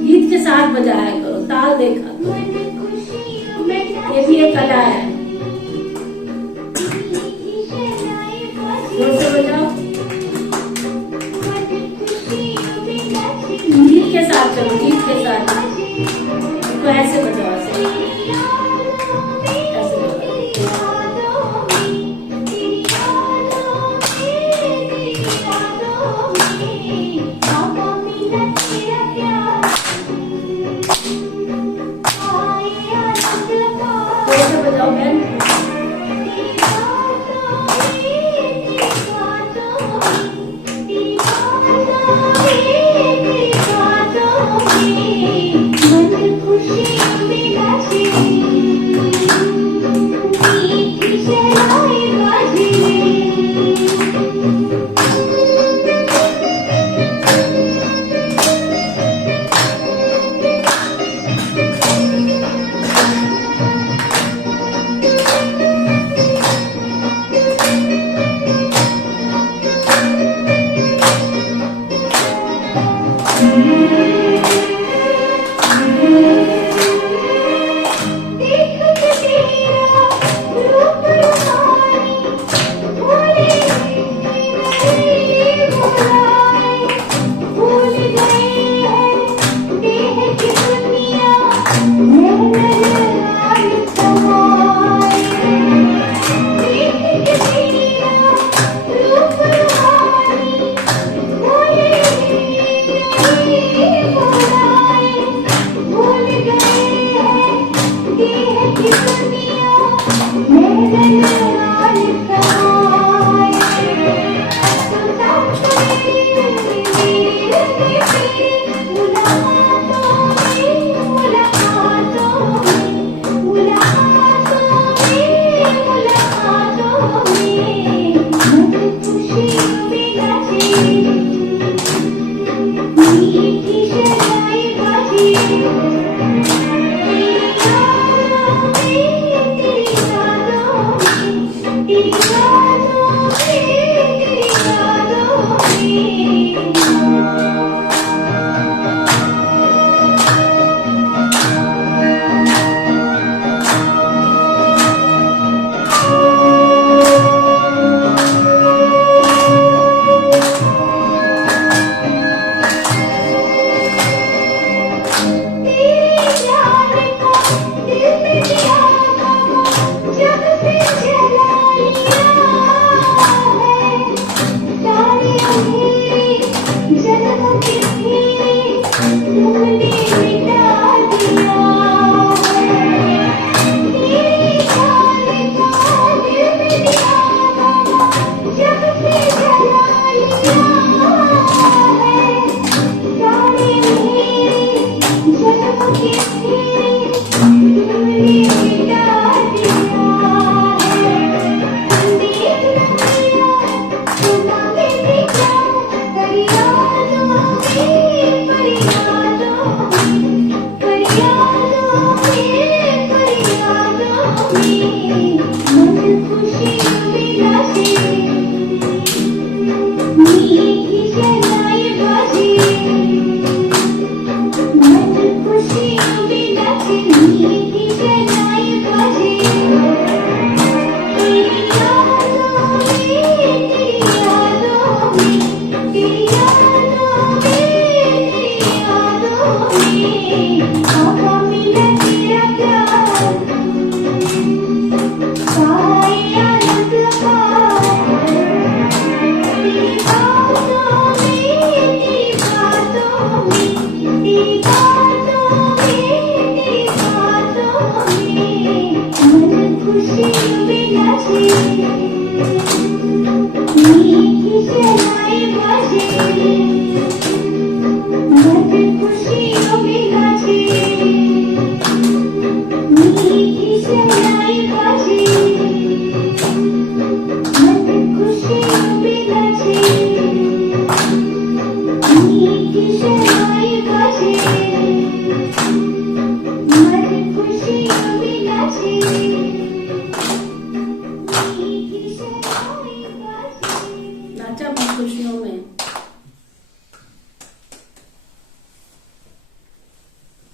गीत के साथ बजाया करो, ताल देखा करो, ये भी एक कला है। जोर से बजाओ, गीत के साथ चलो, गीत के साथ। तो ऐसे बजाओ, ऐसे बजाओ बहन।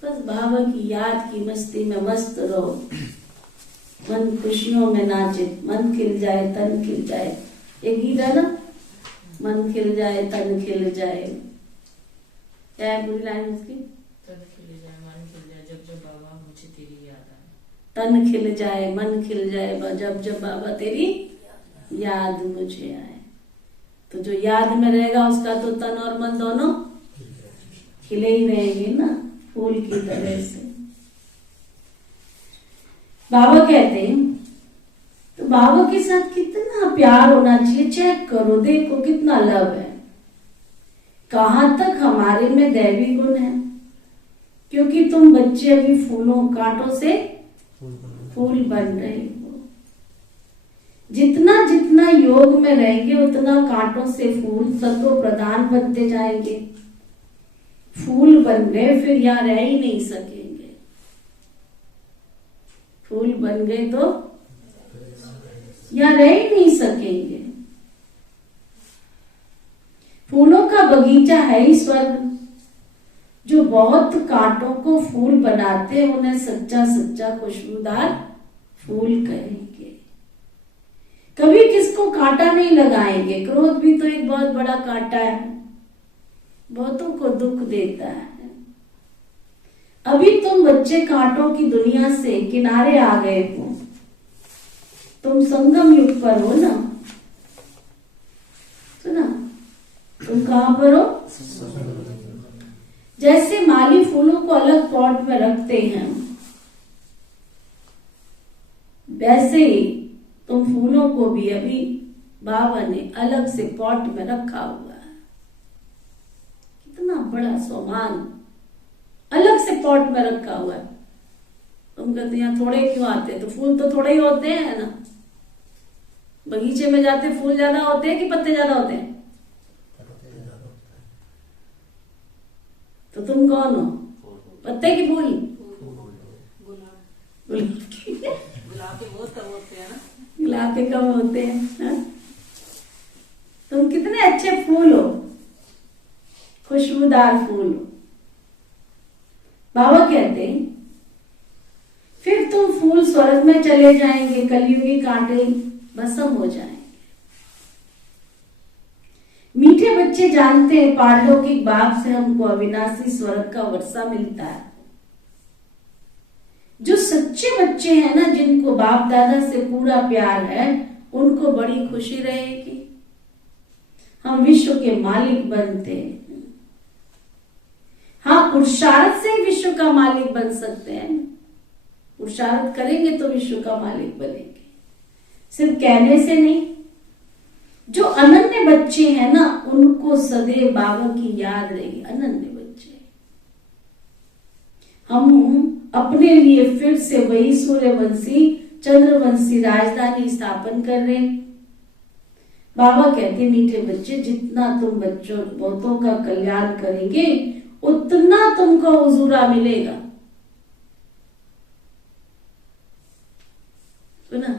बस बाबा की याद की मस्ती में मस्त रहो, मन खुशियों में नाचे, मन खिल जाए तन खिल जाए, एक गीत है ना, मन खिल जाए तन खिल जाए, क्या है पूरी लाइन उसकी? तन खिल जाए मन खिल जाए जब जब बाबा मुझे तेरी याद आए। तन खिल जाए मन खिल जाए जब जब बाबा तेरी याद मुझे आए। तो जो याद में रहेगा उसका तो तन और मन दोनों खिले ही रहेंगे ना, फूल की तरह से। बाबा कहते हैं तो बाबा के साथ कितना प्यार होना चाहिए, चेक करो, देखो कितना लव है, कहां तक हमारे में दैवी गुण है। क्योंकि तुम बच्चे अभी फूलों कांटों से फूल बन रहे हो, जितना जितना योग में रहेंगे उतना कांटों से फूल सत्व प्रधान बनते जाएंगे, फूल बन गए फिर यहाँ रह ही नहीं सकेंगे। फूल बन गए तो यहाँ रह ही नहीं सकेंगे। फूलों का बगीचा है ही स्वर्ग, जो बहुत कांटों को फूल बनाते हैं उन्हें सच्चा सच्चा खुशबूदार फूल कहेंगे। कभी किसको कांटा नहीं लगाएंगे। क्रोध भी तो एक बहुत बड़ा कांटा है, बहुतों को दुख देता है। अभी तुम बच्चे कांटों की दुनिया से किनारे आ गए हो, तुम संगम युग पर हो ना, सुना, तुम कहां पर हो? जैसे माली फूलों को अलग पॉट में रखते हैं, वैसे ही तुम फूलों को भी अभी बाबा ने अलग से पॉट में रखा हुआ है। कितना बड़ा सम्मान, अलग से पॉट में रखा हुआ है। तुम कहते हैं थोड़े क्यों आते हैं, तो फूल तो थोड़े ही होते हैं ना। बगीचे में जाते फूल ज्यादा होते हैं कि पत्ते ज्यादा होते हैं? तो तुम कौन हो, पत्ते की फूल? गुलाब के बहुत कम होते हैं ना, गुलाब के कम होते हैं हा? तुम कितने अच्छे फूल हो, खुशबूदार फूल हो। बाबा कहते हैं फिर तुम फूल स्वर्ग में चले जाएंगे, कलयुगी कांटे भस्म हो जाएंगे। मीठे बच्चे जानते हैं पारलौकिक बाप से हमको अविनाशी स्वर्ग का वर्षा मिलता है। जो सच्चे बच्चे हैं ना, जिनको बाप दादा से पूरा प्यार है, उनको बड़ी खुशी रहेगी। हम विश्व के मालिक बनते हैं। हाँ, पुरुषार्थ से विश्व का मालिक बन सकते हैं। पुरुषार्थ करेंगे तो विश्व का मालिक बनेंगे, सिर्फ कहने से नहीं। जो अनन्य बच्चे हैं ना, उनको सदैव बाबा की याद रहेगी। अनन्य बच्चे, हम अपने लिए फिर से वही सूर्यवंशी चंद्रवंशी राजधानी स्थापन कर रहे हैं। बाबा कहते हैं मीठे बच्चे, जितना तुम बच्चों बहुतों का कल्याण करेंगे उतना तुमको हुजूरा मिलेगा। सुना,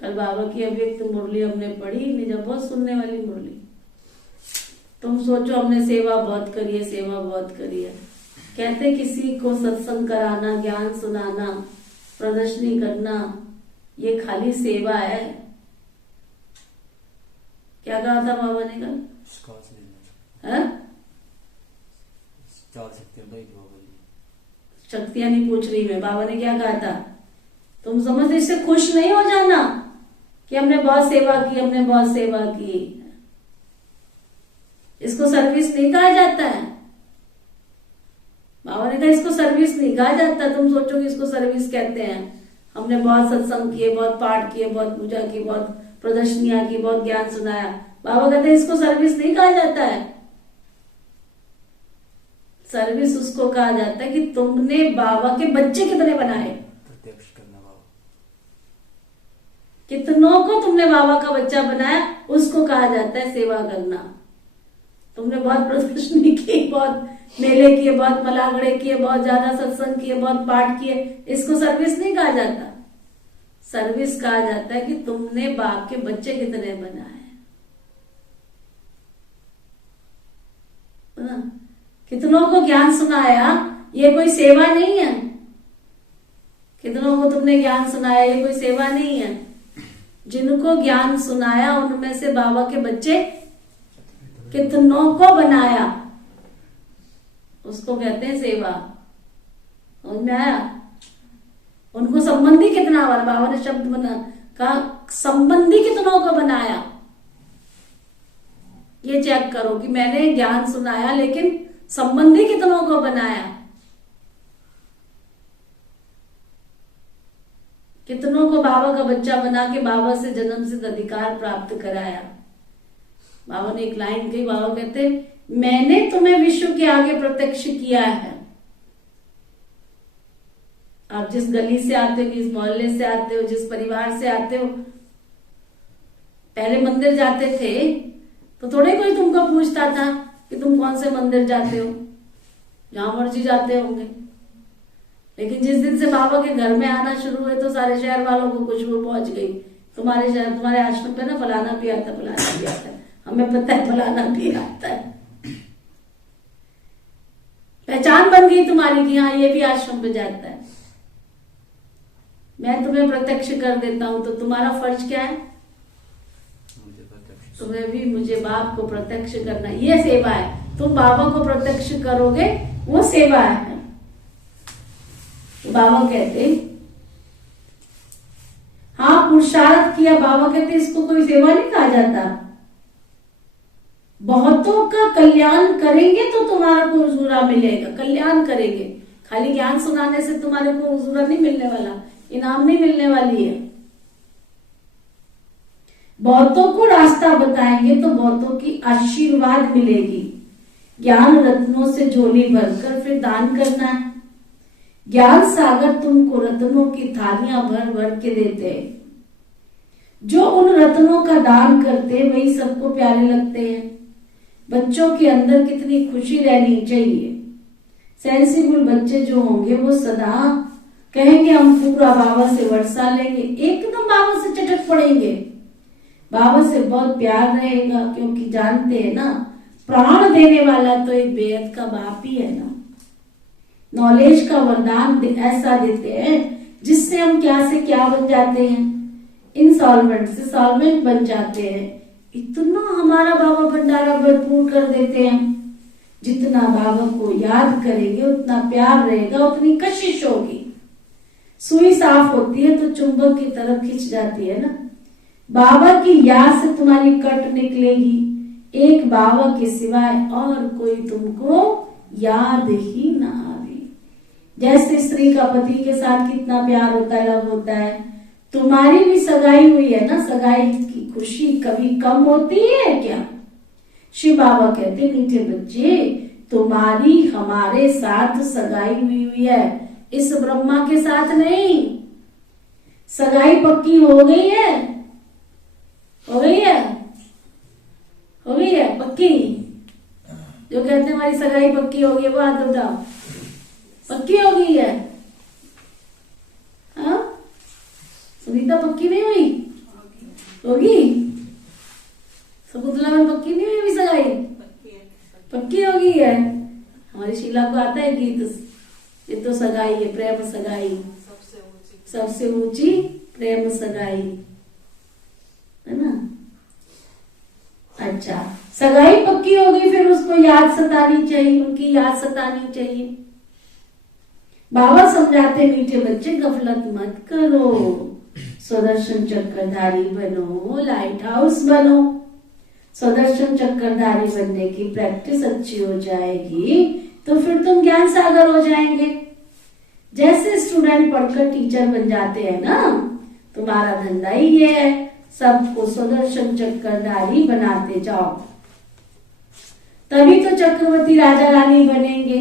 कल बाबा की अव्यक्त मुरली हमने पढ़ी, निजा बहुत सुनने वाली मुरली। तुम सोचो हमने सेवा बहुत करी है, सेवा बहुत करी है। कहते किसी को सत्संग कराना, ज्ञान सुनाना, प्रदर्शनी करना, ये खाली सेवा है। क्या कहा था बाबा ने कल? शक्तियां नहीं पूछ रही मैं, बाबा ने क्या कहा था? तुम समझते इससे खुश नहीं हो जाना कि हमने बहुत सेवा की, हमने बहुत सेवा की। इसको सर्विस नहीं कहा जाता है। बाबा ने कहा इसको सर्विस नहीं कहा जाता। तुम सोचो कि इसको सर्विस कहते हैं। हमने बहुत सत्संग किए, बहुत पाठ किए, बहुत पूजा की, बहुत प्रदर्शनियां की, बहुत ज्ञान सुनाया। बाबा कहते हैं इसको सर्विस नहीं कहा जाता है। सर्विस उसको कहा जाता है कि तुमने बाबा के बच्चे कितने बनाए, प्रत्यक्ष करना बाबा, कितनों को तुमने बाबा का बच्चा बनाया, उसको कहा जाता है सेवा करना। तुमने बहुत प्रदर्शनी की, बहुत मेले किए, बहुत मलागड़े किए, बहुत ज्यादा सत्संग किए, बहुत पाठ किए, इसको सर्विस नहीं कहा जाता। सर्विस कहा जाता है कि तुमने बाप के बच्चे कितने बनाए। कितनों को ज्ञान सुनाया, ये कोई सेवा नहीं है। कितनों को तुमने ज्ञान सुनाया, ये कोई सेवा नहीं है। जिनको ज्ञान सुनाया उनमें से बाबा के बच्चे कितनों को बनाया, उसको कहते हैं सेवा। समझ में आया? उनको संबंधी कितना बार बाबा ने शब्द बना का, संबंधी कितनों को बनाया। ये चेक करो कि मैंने ज्ञान सुनाया लेकिन संबंधी कितनों को बनाया। कितनों को बाबा का बच्चा बना के बाबा से जन्म सिद्ध अधिकार प्राप्त कराया। बाबा ने एक लाइन कही, बाबा कहते मैंने तुम्हें विश्व के आगे प्रत्यक्ष किया है। आप जिस गली से आते हो, जिस मोहल्ले से आते हो, जिस परिवार से आते हो, पहले मंदिर जाते थे तो थोड़े कोई तुमको पूछता था कि तुम कौन से मंदिर जाते हो, जहां मर्जी जाते होंगे। लेकिन जिस दिन से बाबा के घर में आना शुरू हुए तो सारे शहर वालों को खुशबू पहुंच गई, तुम्हारे शहर, तुम्हारे आश्रम पे ना फलाना भी आता, फलाना भी आता है, हमें पता है फलाना भी आता है। पहचान बन गई तुम्हारी कि हाँ ये भी आश्रम पे जाता है। मैं तुम्हें प्रत्यक्ष कर देता हूं तो तुम्हारा फर्ज क्या है? तुम्हें भी मुझे बाप को प्रत्यक्ष करना, ये सेवा है। तुम बाबा को प्रत्यक्ष करोगे, वो सेवा है। बाबा कहते हाँ पुरुषार्थ किया, बाबा कहते इसको कोई सेवा नहीं कहा जाता। बहुतों का कल्याण करेंगे तो तुम्हारा को हुजूरा मिलेगा। कल्याण करेंगे, खाली ज्ञान सुनाने से तुम्हारे को हुजूरा नहीं मिलने वाला, इनाम नहीं मिलने वाली है। बहुतों को रास्ता बताएंगे तो बहुतों की आशीर्वाद मिलेगी। ज्ञान रत्नों से झोली भरकर फिर दान करना है। ज्ञान सागर तुमको रत्नों की थालियां भर भर के देते हैं। जो उन रत्नों का दान करते हैं वही सबको प्यारे लगते हैं। बच्चों के अंदर कितनी खुशी रहनी चाहिए। सेंसिबल बच्चे जो होंगे वो सदा कहेंगे हम पूरा बाबा से वर्षा लेंगे, एकदम बाबा से चटक पड़ेंगे, बाबा से बहुत प्यार रहेगा, क्योंकि जानते हैं ना प्राण देने वाला तो एक बेहद का बाप ही है ना। नॉलेज का वरदान ऐसा देते हैं जिससे हम क्या से क्या बन जाते हैं, इंसॉल्वेंट से सॉल्वेंट बन जाते हैं। इतना हमारा बाबा भंडारा भरपूर कर देते हैं। जितना बाबा को याद करेंगे उतना प्यार रहेगा, उतनी कशिश होगी। सुई साफ होती है तो चुंबक की तरफ खिंच जाती है ना। बाबा की याद से तुम्हारी कट निकलेगी। एक बाबा के सिवाय और कोई तुमको याद ही ना आवे। जैसे स्त्री का पति के साथ कितना प्यार होता है, लव होता है, तुम्हारी भी सगाई हुई है ना। सगाई की खुशी कभी कम होती है क्या? शिव बाबा कहते मीठे बच्चे तुम्हारी हमारे साथ सगाई हुई है, इस ब्रह्मा के साथ नहीं। सगाई पक्की हो गई है, हो गई है, हो गई है पक्की। जो कहते हैं हमारी सगाई पक्की हो गई वो हाथ उठाओ। पक्की हो गई है? हाँ सुनीता पक्की नहीं हुई? होगी। सकुतला में पक्की नहीं हुई अभी सगाई? पक्की हो गई है। हमारी शीला को आता है गीत, ये तो सगाई है, प्रेम सगाई, सबसे ऊंची प्रेम सगाई है ना। अच्छा सगाई पक्की हो गई, फिर उसको याद सतानी चाहिए, उनकी याद सतानी चाहिए। बाबा समझाते मीठे बच्चे गफलत मत करो, सुदर्शन चक्रधारी बनो, लाइट हाउस बनो। सुदर्शन चक्रधारी बनने की प्रैक्टिस अच्छी हो जाएगी तो फिर तुम ज्ञान सागर हो जाएंगे। जैसे स्टूडेंट पढ़कर टीचर बन जाते हैं ना, तुम्हारा धंधा ही ये है, सबको सुदर्शन चक्रधारी बनाते जाओ, तभी तो चक्रवर्ती राजा रानी बनेंगे।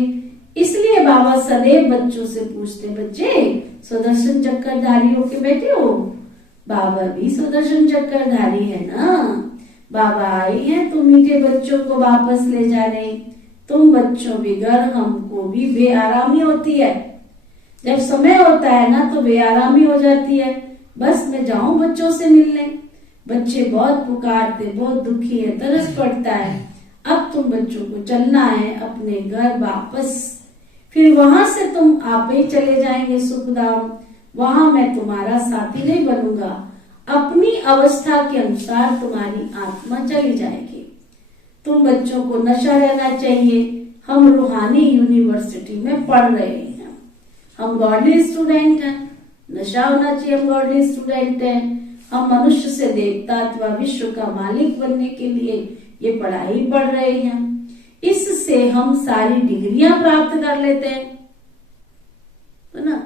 इसलिए बाबा सदैव बच्चों से पूछते, बच्चे सुदर्शन चक्रधारी हो के बैठे हो? बाबा भी सुदर्शन चक्रधारी है ना। बाबा आई हैं तुम मीठे बच्चों को वापस ले जाने। तुम बच्चों बिगर हमको भी बेआरामी होती है। जब समय होता है ना तो बेआरामी हो जाती है, बस मैं जाऊं बच्चों से मिलने। बच्चे बहुत पुकारते, बहुत दुखी है, तरस पड़ता है। अब तुम बच्चों को चलना है अपने घर वापस, फिर वहां से तुम आप ही चले जाएंगे सुखधाम। वहां मैं तुम्हारा साथी नहीं बनूंगा, अपनी अवस्था के अनुसार तुम्हारी आत्मा चली जाएगी। तुम बच्चों को नशा रहना चाहिए। हम रूहानी यूनिवर्सिटी में पढ़ रहे हैं, हम गॉडली स्टूडेंट हैं, नशा होना चाहिए, हम गॉडली स्टूडेंट हैं। हम मनुष्य से देवता अथवा विश्व का मालिक बनने के लिए ये पढ़ाई पढ़ रहे हैं। इससे हम सारी डिग्रियां प्राप्त कर लेते हैं, है ना।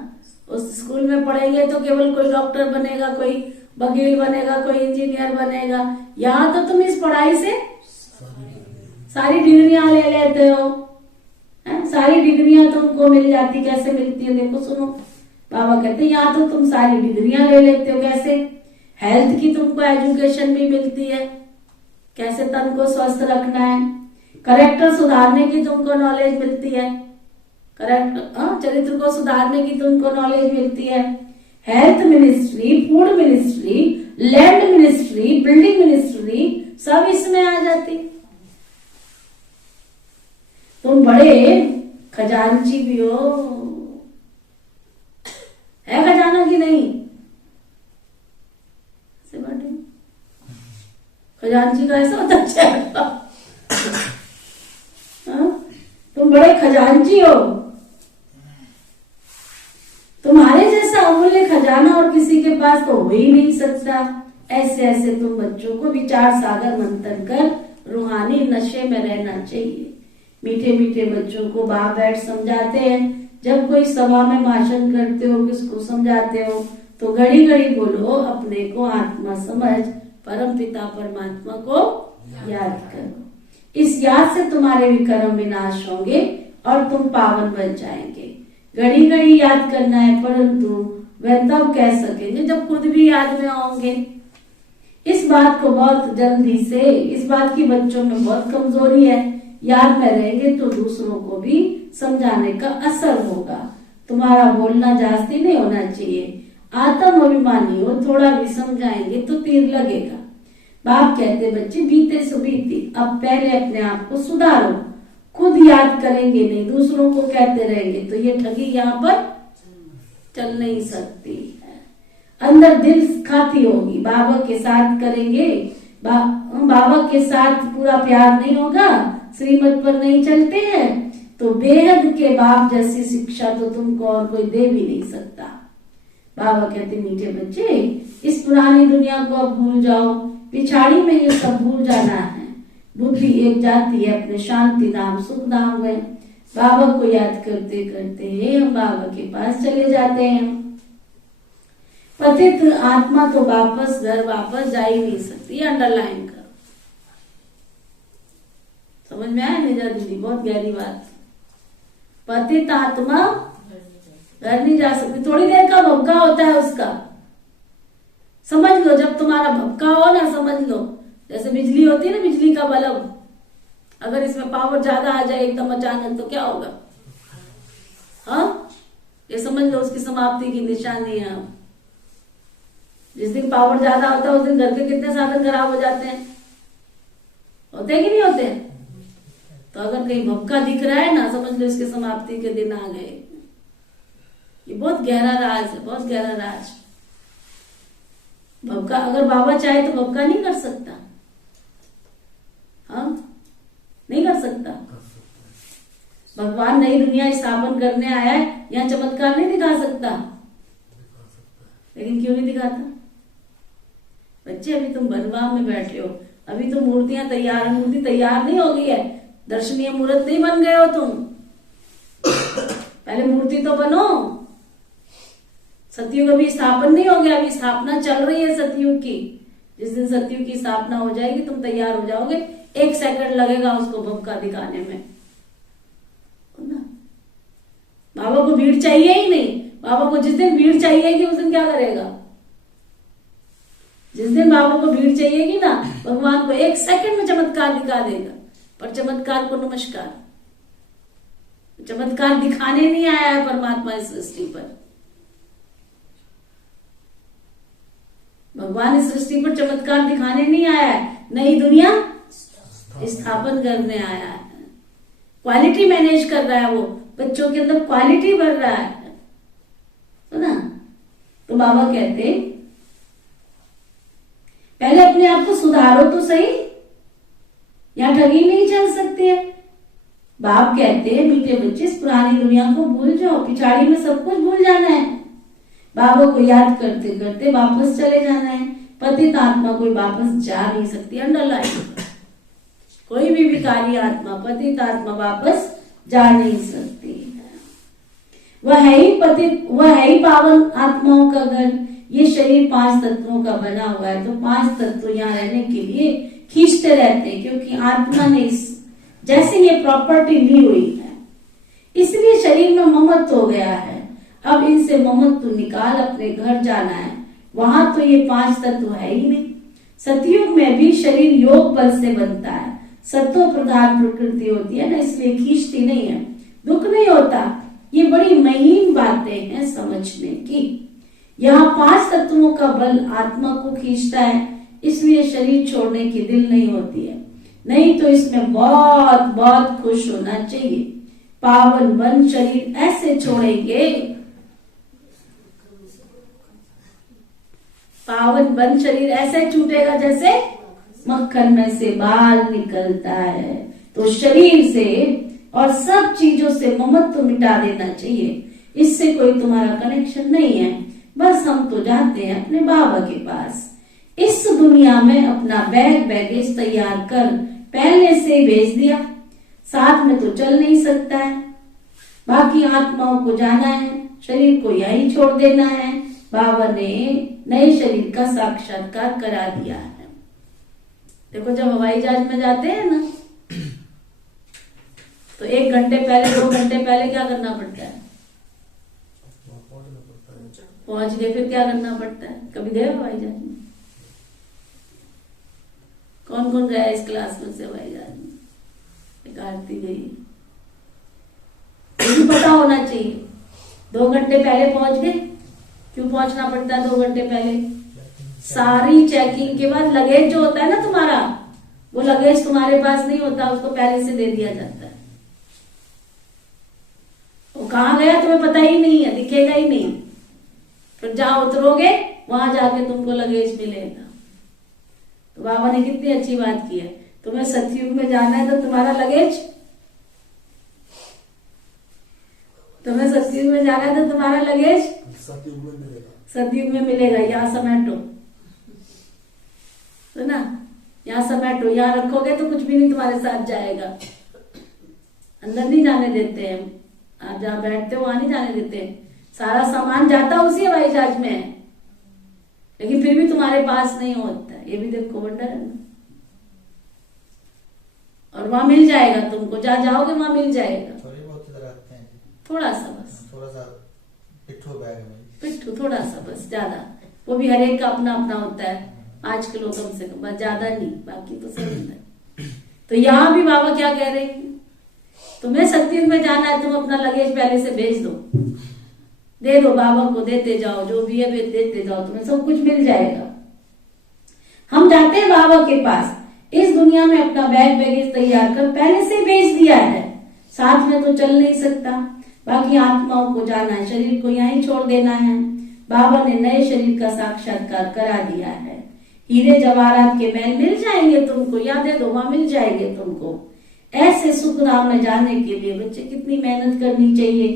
उस स्कूल में पढ़ेंगे तो केवल कोई डॉक्टर बनेगा, कोई वकील बनेगा, कोई इंजीनियर बनेगा। यहाँ तो तुम इस पढ़ाई से सारी डिग्रियां ले लेते हो, है? सारी डिग्रियां तुमको मिल जाती। कैसे मिलती है देखो, सुनो। बाबा कहते हैं यहाँ तो तुम सारी डिग्रियां ले लेते हो। कैसे? हेल्थ की तुमको एजुकेशन भी मिलती है, कैसे तन को स्वस्थ रखना है। करेक्टर सुधारने की तुमको नॉलेज मिलती है, चरित्र को सुधारने की तुमको नॉलेज मिलती है। Health ministry, food ministry, land ministry, building ministry सब इसमें आ जाती। तुम बड़े खजांची भी हो, है खजाना की नहीं? से बाटे खजांची का ऐसा होता चेहरा। तुम बड़े खजांची हो। तुम्हारे जैसा अमूल्य खजाना और किसी के पास तो हो ही नहीं सकता। ऐसे ऐसे तुम बच्चों को विचार सागर मंथन कर रूहानी नशे में रहना चाहिए। मीठे मीठे बच्चों को बाप बैठ समझाते हैं। जब कोई सभा में भाषण करते हो, किसको समझाते हो, तो घड़ी घड़ी बोलो अपने को आत्मा समझ, परम पिता परमात्मा को याद करो। इस याद से तुम्हारे विकर्म विनाश होंगे और तुम पावन बन जाएंगे। घड़ी घड़ी याद करना है, परंतु वह तब कह सकेंगे जब खुद भी याद में होंगे। इस बात को बहुत जल्दी से, इस बात की बच्चों में बहुत कमजोरी है। याद में रहेंगे तो दूसरों को भी समझाने का असर होगा। तुम्हारा बोलना जास्ती नहीं होना चाहिए। आत्म अभिमानी हो, थोड़ा भी समझाएंगे तो तीर लगेगा। बाप कहते बच्चे बीते सो बीती, अब पहले अपने आप को सुधारो। खुद याद करेंगे नहीं, दूसरों को कहते रहेंगे तो ये ठगी यहाँ पर चल नहीं सकती है। अंदर दिल खाती होगी, बाबा के साथ करेंगे, बाबा के साथ पूरा प्यार नहीं होगा, श्रीमत पर नहीं चलते हैं, तो बेहद के बाप जैसी शिक्षा तो तुमको और कोई दे भी नहीं सकता। बाबा कहते मीठे बच्चे, इस पुरानी दुनिया को अब भूल जाओ, पिछाड़ी में ये सब भूल जाना है। बुद्धि एक जाती है अपने शांति धाम सुख धाम में। बाबा को याद करते करते हम बाबा के पास चले जाते हैं। पतित आत्मा तो वापस घर वापस जा ही नहीं सकती। अंडरलाइन करो, समझ में आया निजा दीदी? बहुत गहरी बात। पतित आत्मा घर नहीं जा सकती। थोड़ी देर का भपका होता है उसका, समझ लो। जब तुम्हारा भपका हो ना, समझ लो जैसे बिजली होती है ना, बिजली का बल्ब, अगर इसमें पावर ज्यादा आ जाए एकदम अचानक तो क्या होगा? हाँ, ये समझ लो उसकी समाप्ति की निशानी है। जिस दिन पावर ज्यादा होता है उस दिन घर के कितने साधन खराब हो जाते हैं, होते हैं कि नहीं होते? तो अगर कहीं भपका दिख रहा है ना, समझ लो इसके समाप्ति के दिन आ गए। ये बहुत गहरा राज है, बहुत गहरा राज। भपका अगर बाबा चाहे तो भपका नहीं कर सकता। हाँ, नहीं कर सकता। भगवान नई दुनिया स्थापन करने आया है, यहाँ चमत्कार नहीं दिखा सकता। लेकिन क्यों नहीं दिखाता? बच्चे अभी तुम बनवाम में बैठे हो, अभी तो मूर्तियां तैयार है, मूर्ति तैयार नहीं हो गई है, दर्शनीय मूर्त नहीं बन गए हो तुम। पहले मूर्ति तो बनो। सतयुग अभी स्थापन नहीं हो गया, अभी स्थापना चल रही है सतयुग की। जिस दिन सतयुग की स्थापना हो जाएगी तुम तैयार हो जाओगे। 1 सेकंड लगेगा उसको भपका दिखाने में ना। बाबा को भीड़ चाहिए ही नहीं। बाबा को जिस दिन भीड़ चाहिएगी उस दिन क्या करेगा? जिस दिन बाबा को भीड़ चाहिएगी ना, भगवान को 1 सेकंड में चमत्कार दिखा देगा। पर चमत्कार को नमस्कार, चमत्कार दिखाने नहीं आया है परमात्मा इस सृष्टि पर। भगवान इस सृष्टि पर चमत्कार दिखाने नहीं आया है, नई दुनिया स्थापन करने आया है। क्वालिटी मैनेज कर रहा है वो। बच्चों के अंदर क्वालिटी बढ़ रहा है, तो ना। तो बाबा कहते पहले अपने आप को सुधारो तो सही, यहाँ ठगी नहीं चल सकती है। बाप कहते हैं मीठे बच्चे इस पुरानी दुनिया को भूल जाओ, पिछाड़ी में सब कुछ भूल जाना है, बाबा को याद करते करते वापस चले जाना है। पतित आत्मा कोई वापस जा नहीं सकती, अंडरलाइन। कोई भी विकारी आत्मा, पतित आत्मा वापस जा नहीं सकती है। वह है ही पतित, वह है ही पावन आत्माओं का घर। ये शरीर 5 तत्वों का बना हुआ है, तो 5 तत्व यहाँ रहने के लिए खींचते रहते हैं, क्योंकि आत्मा ने जैसे ये प्रॉपर्टी ली हुई है, इसलिए शरीर में ममत्व हो गया है। अब इनसे ममत्व निकाल अपने घर जाना है, वहां तो ये 5 तत्व है ही नहीं। सतयुग में भी शरीर योग बल से बनता है, सत्व प्रधान प्रकृति होती है ना, इसलिए खींचती नहीं है, दुख नहीं होता। ये बड़ी महीन बातें हैं समझने की। यहाँ 5 तत्वों का बल आत्मा को खींचता है, इसलिए शरीर छोड़ने की दिल नहीं होती है। नहीं तो इसमें बहुत बहुत खुश होना चाहिए। पावन बन शरीर ऐसे छोड़ेंगे, पावन बन शरीर ऐसे छूटेगा जैसे मक्खन में से बाल निकलता है। तो शरीर से और सब चीजों से ममत्व मिटा देना चाहिए, इससे कोई तुम्हारा कनेक्शन नहीं है। बस हम तो जाते हैं अपने बाबा के पास। इस दुनिया में अपना बैगेज तैयार कर पहले से ही भेज दिया, साथ में तो चल नहीं सकता है। बाकी आत्माओं को जाना है, शरीर को यहीं छोड़ देना है। बाबा ने नए शरीर का साक्षात्कार करा दिया है। देखो जब हवाई जहाज में जाते हैं ना, तो 1 घंटे पहले 2 घंटे पहले क्या करना पड़ता है? पहुंच गए, फिर क्या करना पड़ता है? कभी गए हवाई जहाज में? कौन कौन गया इस क्लास में से हवाई जहाज में? एक आरती गई, ये भी पता होना चाहिए। 2 घंटे पहले पहुंच गए। क्यों पहुंचना पड़ता है 2 घंटे पहले? सारी चेकिंग के बाद लगेज जो होता है ना तुम्हारा, वो लगेज तुम्हारे पास नहीं होता, उसको पहले से दे दिया जाता है। वो कहाँ गया तुम्हें पता ही नहीं है, दिखेगा ही नहीं। फिर जहां उतरोगे वहां जाके तुमको लगेज मिलेगा। तो बाबा ने कितनी अच्छी बात की है, तुम्हें सतयुग में जाना है तो तुम्हारा लगेज, तुम्हें सतयुग में जाना है तो तुम्हारा लगेज सतयुग में मिलेगा। यहाँ समेटो, तो ना, यहाँ समेटो, यहाँ रखोगे तो कुछ भी नहीं तुम्हारे साथ जाएगा। अंदर नहीं जाने देते हैं, आप जहाँ बैठते हो वहां नहीं जाने देते। सारा सामान जाता उसी हवाई जहाज में है, लेकिन फिर भी तुम्हारे पास नहीं होता। ये भी देखो वंडर है ना। और वहां मिल जाएगा तुमको, जहाँ जाओगे वहां मिल जाएगा। थोड़ी बहुत इधर आते हैं, थोड़ा सा बस, थोड़ा सा पिट्ठू बैग में, पिट्ठू थोड़ा सा बस, ज्यादा वो भी हर एक का अपना अपना होता है। 5 किलो कम से कम, बस, ज्यादा नहीं, बाकी तो सब होता है। तो यहाँ भी बाबा क्या कह रहे हैं, तुम्हें सतयुग में जाना है, तुम अपना लगेज पहले से भेज दो, दे दो बाबा को, देते जाओ, जो भी है देते जाओ, तुम्हें सब कुछ मिल जाएगा। हम जाते हैं बाबा के पास, इस दुनिया में अपना बैगेज तैयार कर पहले से भेज दिया है, साथ में तो चल नहीं सकता। बाकी आत्माओं को जाना है, शरीर को यहीं छोड़ देना है। बाबा ने नए शरीर का साक्षात्कार करा दिया है। हीरे जवाहरात के महल मिल जाएंगे तुमको, या दे दो, वहां मिल जाएंगे तुमको। ऐसे सुख धाम में जाने के लिए बच्चे कितनी मेहनत करनी चाहिए,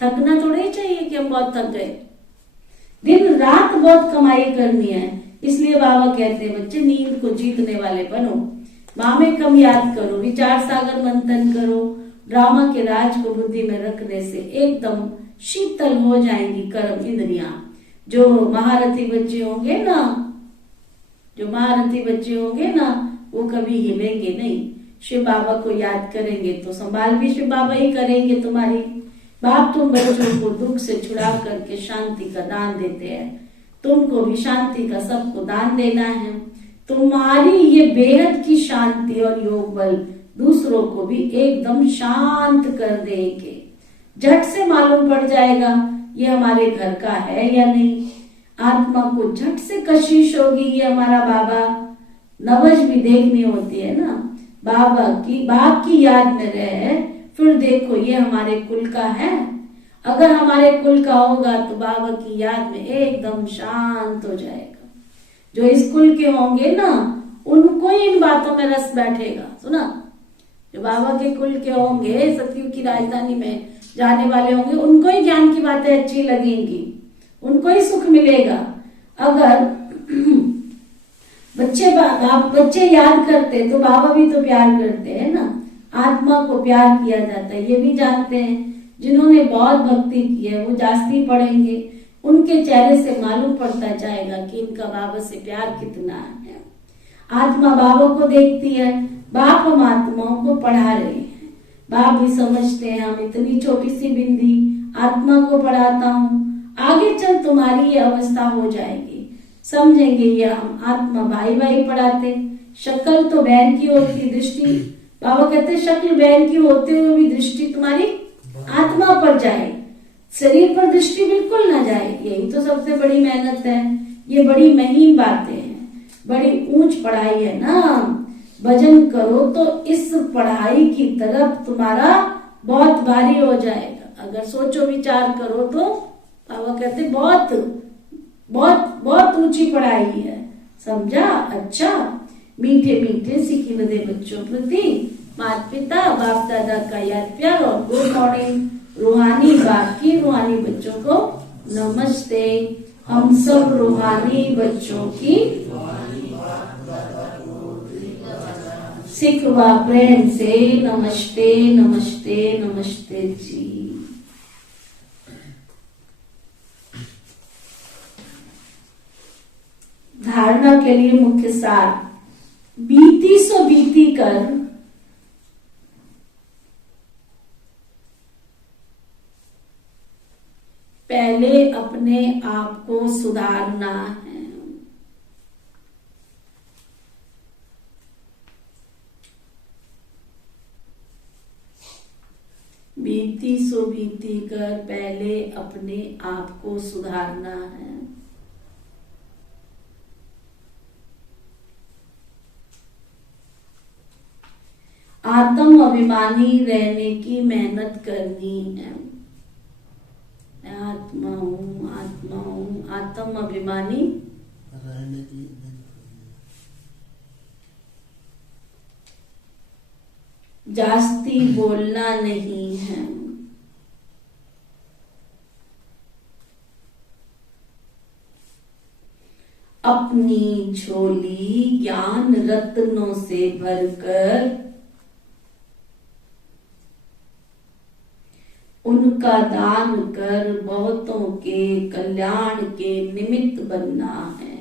थकना थोड़ा ही चाहिए कि हम बहुत थक गए। दिन रात बहुत कमाई करनी है, इसलिए बाबा कहते हैं बच्चे नींद को जीतने वाले बनो, मामे कम याद करो, विचार सागर मंथन करो। ड्रामा के राज को बुद्धि में रखने से एकदम शीतल हो जाएंगी कर्म इंद्रियां। जो महारथी बच्चे होंगे ना, जो महारथी बच्चे होंगे ना, वो कभी हिलेंगे नहीं। शिव बाबा को याद करेंगे तो संभाल भी शिव बाबा ही करेंगे तुम्हारी। बाप तुम बच्चों को दुख से छुड़ा करके शांति का दान देते हैं, तुमको भी शांति का सबको दान देना है। तुम्हारी ये बेहद की शांति और योग बल दूसरों को भी एकदम शांत कर देंगे। झट से मालूम पड़ जाएगा ये हमारे घर का है या नहीं। आत्मा को झट से कशिश होगी, ये हमारा बाबा। नवज भी देखनी होती है ना, बाबा की, बाप की याद में रहे, फिर देखो ये हमारे कुल का है। अगर हमारे कुल का होगा तो बाबा की याद में एकदम शांत हो जाएगा। जो इस कुल के होंगे ना उनको ही इन बातों में रस बैठेगा। सुना, जो बाबा के कुल के होंगे, सतयुग की राजधानी में जाने वाले होंगे, उनको ही ज्ञान की बातें अच्छी लगेंगी, उनको ही सुख मिलेगा। अगर बच्चे याद करते तो बाबा भी तो प्यार करते हैं ना, आत्मा को प्यार किया जाता है, ये भी जानते हैं। जिन्होंने बहुत भक्ति की है वो जास्ती पढ़ेंगे, उनके चेहरे से मालूम पड़ता जाएगा कि इनका बाबा से प्यार कितना है। आत्मा बाबा को देखती है, बाप हम आत्माओं को पढ़ा रहे हैं। बाप भी समझते हैं हम इतनी छोटी सी बिंदी आत्मा को पढ़ाता हूँ, आगे चल तुम्हारी ये अवस्था हो जाएगी, समझेंगे ये हम आत्मा भाई भाई पढ़ाते। शक्ल तो बहन की होती, दृष्टि बाबा कहते शक्ल बहन की होते हुए भी दृष्टि तुम्हारी आत्मा पर जाए, शरीर पर दृष्टि बिल्कुल ना जाए। यही तो सबसे बड़ी मेहनत है। ये बड़ी महीन बातें हैं, बड़ी ऊंच पढ़ाई है ना। भजन करो तो इस पढ़ाई की तरफ तुम्हारा बहुत भारी हो जाएगा। अगर सोचो विचार करो तो बाबा कहते बहुत बहुत बहुत ऊंची पढ़ाई है, समझा। अच्छा, मीठे मीठे सिखिलदे बच्चों प्रति माता पिता बाप दादा का याद प्यार और गुड मॉर्निंग। रूहानी बाप की रूहानी बच्चों को नमस्ते। हम सब रूहानी बच्चों की सिखवा प्रेम से नमस्ते नमस्ते नमस्ते जी। धारणा के लिए मुख्य सार, बीती सो बीती कर पहले अपने आप को सुधारना है। बीती सो बीती कर पहले अपने आप को सुधारना है। आत्म अभिमानी रहने की मेहनत करनी है। मैं आत्मा हूँ, आत्मा हूँ, आत्म अभिमानी रहने की मेहनत करनी है। जास्ती बोलना नहीं है। अपनी झोली ज्ञान रत्नों से भरकर उनका दान कर बहुतों के कल्याण के निमित्त बनना है।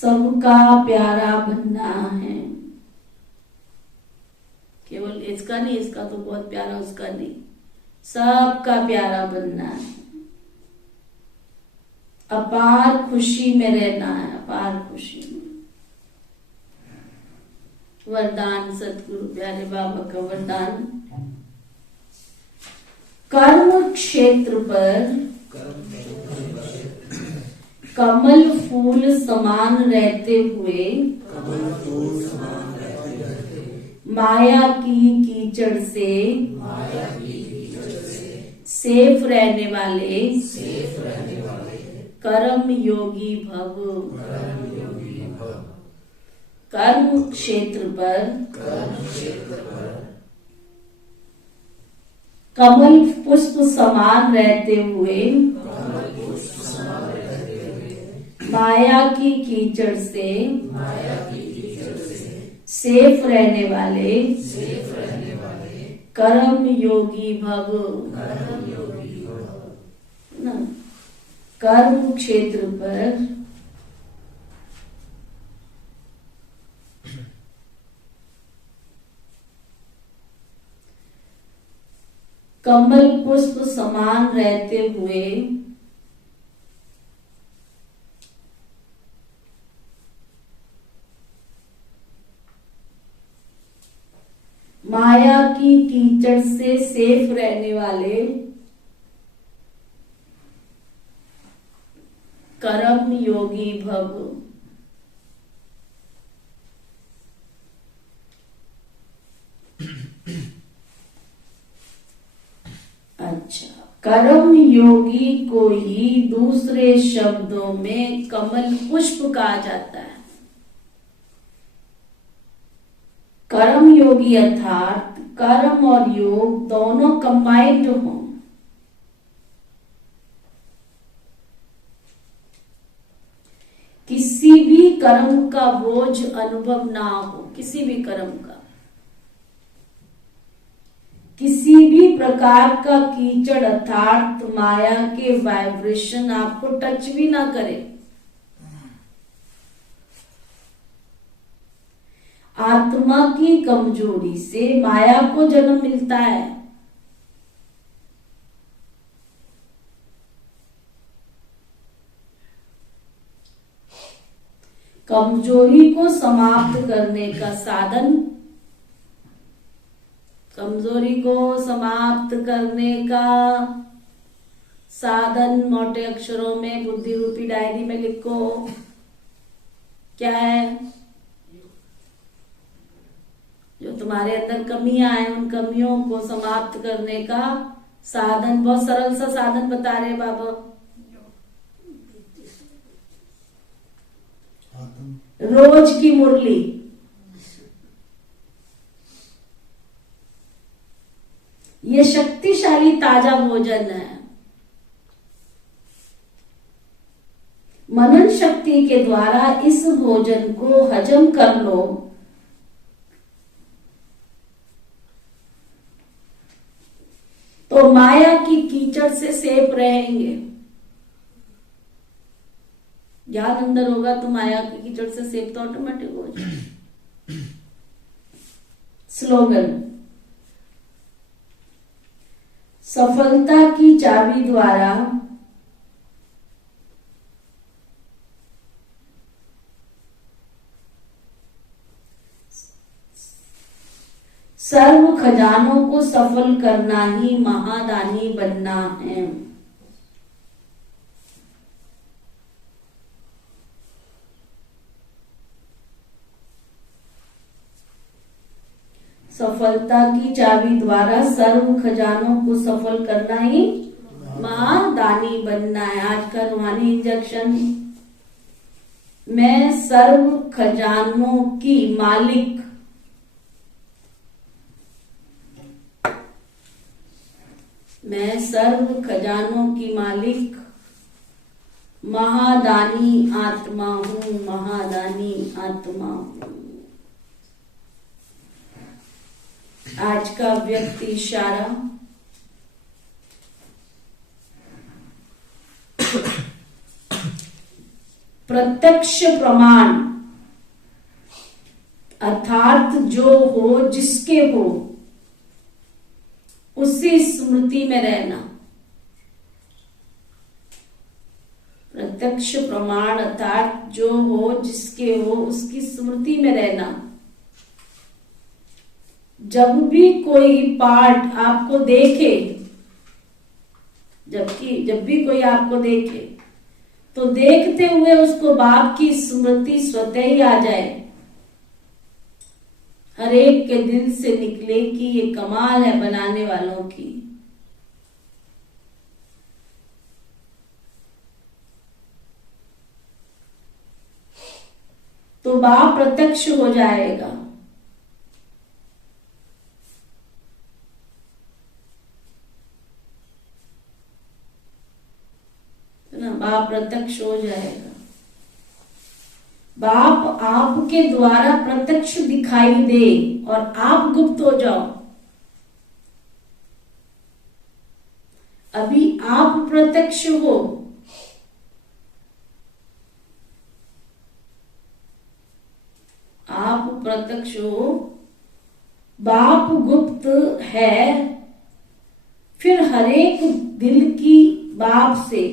सबका प्यारा बनना है। केवल इसका नहीं, इसका तो बहुत प्यारा, उसका नहीं, सबका प्यारा बनना है। अपार खुशी में रहना है, अपार खुशी में। वरदान सतगुरु प्यारे बाबा का वरदान, कर्म क्षेत्र पर कमल फूल समान रहते हुए माया की कीचड़ से सेफ रहने वाले कर्म योगी भव। कर्म क्षेत्र पर कमल पुष्प समान रहते हुए माया की कीचड़ से सेफ रहने वाले कर्म योगी भव। ना, कर्म क्षेत्र पर कमल पुष्प समान रहते हुए माया की कीचड़ से सेफ रहने वाले कर्म योगी भव। अच्छा, कर्म योगी को ही दूसरे शब्दों में कमल पुष्प कहा जाता है। कर्म योगी अर्थात कर्म और योग दोनों कंबाइंड हो। किसी भी कर्म का बोझ अनुभव ना हो, किसी भी कर्म का, किसी भी प्रकार का कीचड़ अर्थात माया के वाइब्रेशन आपको टच भी ना करे। आत्मा की कमजोरी से माया को जन्म मिलता है। कमजोरी को समाप्त करने का साधन, कमजोरी को समाप्त करने का साधन मोटे अक्षरों में बुद्धि रूपी डायरी में लिखो। क्या है? जो तुम्हारे अंदर कमियां हैं, उन कमियों को समाप्त करने का साधन, बहुत सरल सा साधन बता रहे बाबा। रोज की मुरली, ये शक्तिशाली ताजा भोजन है। मनन शक्ति के द्वारा इस भोजन को हजम कर लो, तो माया की कीचड़ से सेफ रहेंगे। ज्ञान अंदर होगा तो माया की कीचड़ से सेफ तो ऑटोमेटिक हो जाए। स्लोगन, सफलता की चाबी द्वारा सर्व खजानों को सफल करना ही महादानी बनना है। सफलता की चाबी द्वारा सर्व खजानों को सफल करना ही महादानी बनना है। आज का रूहानी इंजेक्शन, मैं सर्व खजानों की मालिक, मैं सर्व खजानों की मालिक महादानी आत्मा हूं, महादानी आत्मा हूं। आज का व्यक्त इशारा, प्रत्यक्ष प्रमाण अर्थात जो हो जिसके हो उसी स्मृति में रहना। प्रत्यक्ष प्रमाण अर्थात जो हो जिसके हो उसकी स्मृति में रहना। जब भी कोई पार्ट आपको देखे, जब भी कोई आपको देखे तो देखते हुए उसको बाप की स्मृति स्वतः ही आ जाए। हर एक के दिल से निकले कि ये कमाल है बनाने वालों की। तो बाप प्रत्यक्ष हो जाएगा। ना, बाप प्रत्यक्ष हो जाएगा। बाप आपके द्वारा प्रत्यक्ष दिखाई दे और आप गुप्त हो जाओ। अभी आप प्रत्यक्ष हो, आप प्रत्यक्ष हो, बाप गुप्त है। फिर हरेक दिल की बाप से,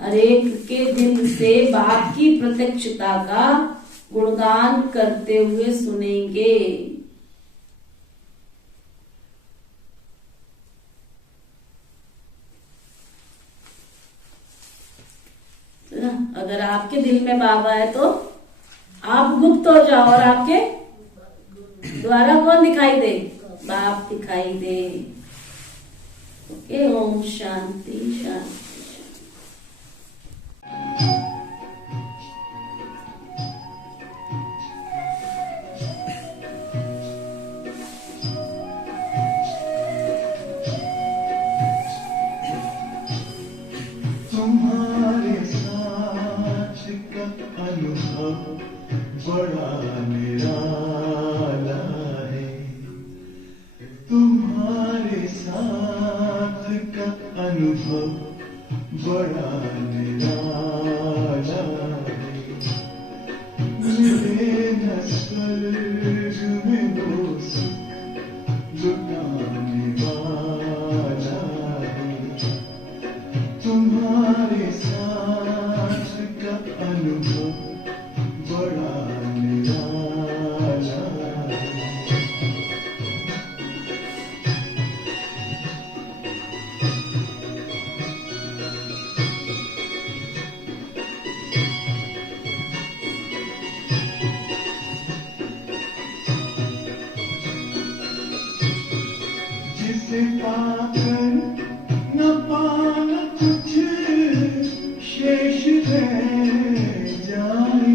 हरेक के दिल से बाप की प्रत्यक्षता का गुणगान करते हुए सुनेंगे। ना। अगर आपके दिल में बाबा है तो आप गुप्त हो जाओ और आपके द्वारा कौन दिखाई दे? बाप दिखाई दे। ओके, ओम शांति शांति। तुम्हारे साथ का अनुभव बड़ा निराला है। तुम्हारे साथ का अनुभव बड़ा निराला है। मिले न स्वर्ग में वो सुख लुटाने वाला है। तुम्हारे साथ का अनुभव बड़ा निराला है। जिसे पाकर न पाना कुछ शेष रह जाए,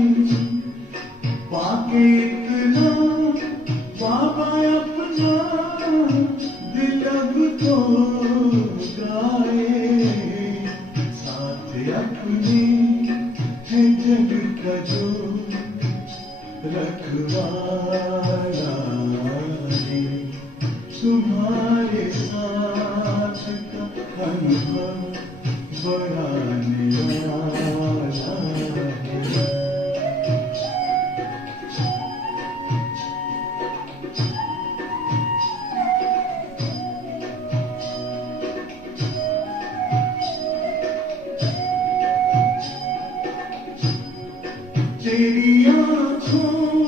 पाके इतना बाबा अपना दिल अब तो गाए। साथ अपने है जग का जो रखवाला है। तुम्हारे साथ का अनुभव बड़ा निराला है। तेरी आँखों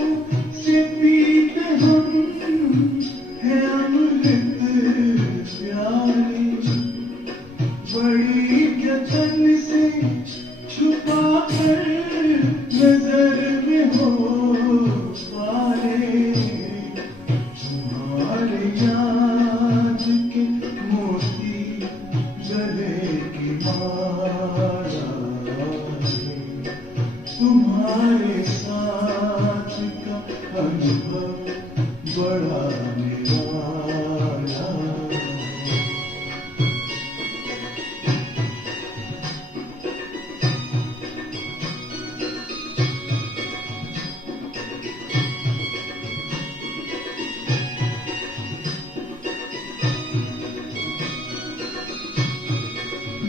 से पीते हम है अमृत प्यारे। बड़ी जतन से छुपा कर नजर में हो पाए। तुम्हारे याद के मोती गले की माला है। तुम्हारे साथ का अनुभव बड़ा निराला है।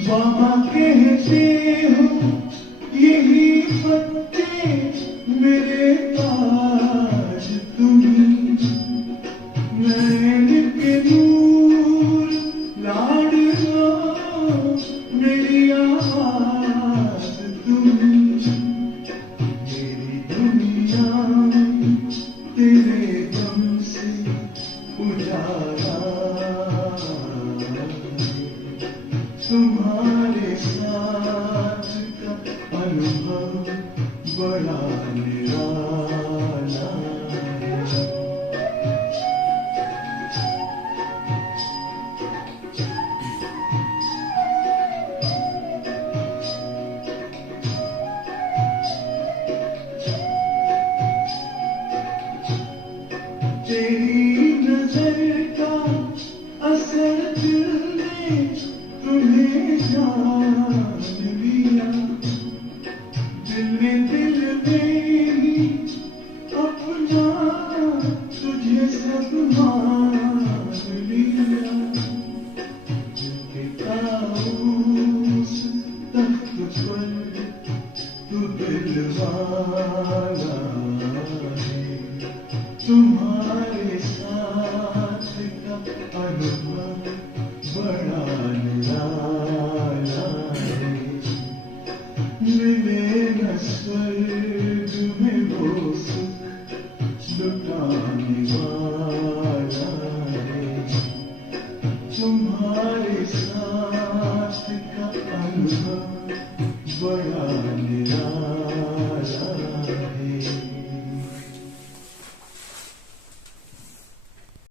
बाबा कहते हो यही बच्चे मेरे ताज तुम। नैन के नूर लाडला मेरी आवाज तुम। मेरी दुनिया तेरे दम से उजाला। तुम्हारे साथ का अनुभव बड़ा निराला है। तेरी नजर का असर दिल ने तुम्हें जान लिया। दिल ने दिल में ही अपना तुझे सब मान लिया। दिल के ताऊस तख्त पर तू दिल वाला है। तुम्हारे साथ का अनुभव बड़ा निराला है। मिले न स्वर्ग में वो सुख लुटाने वाला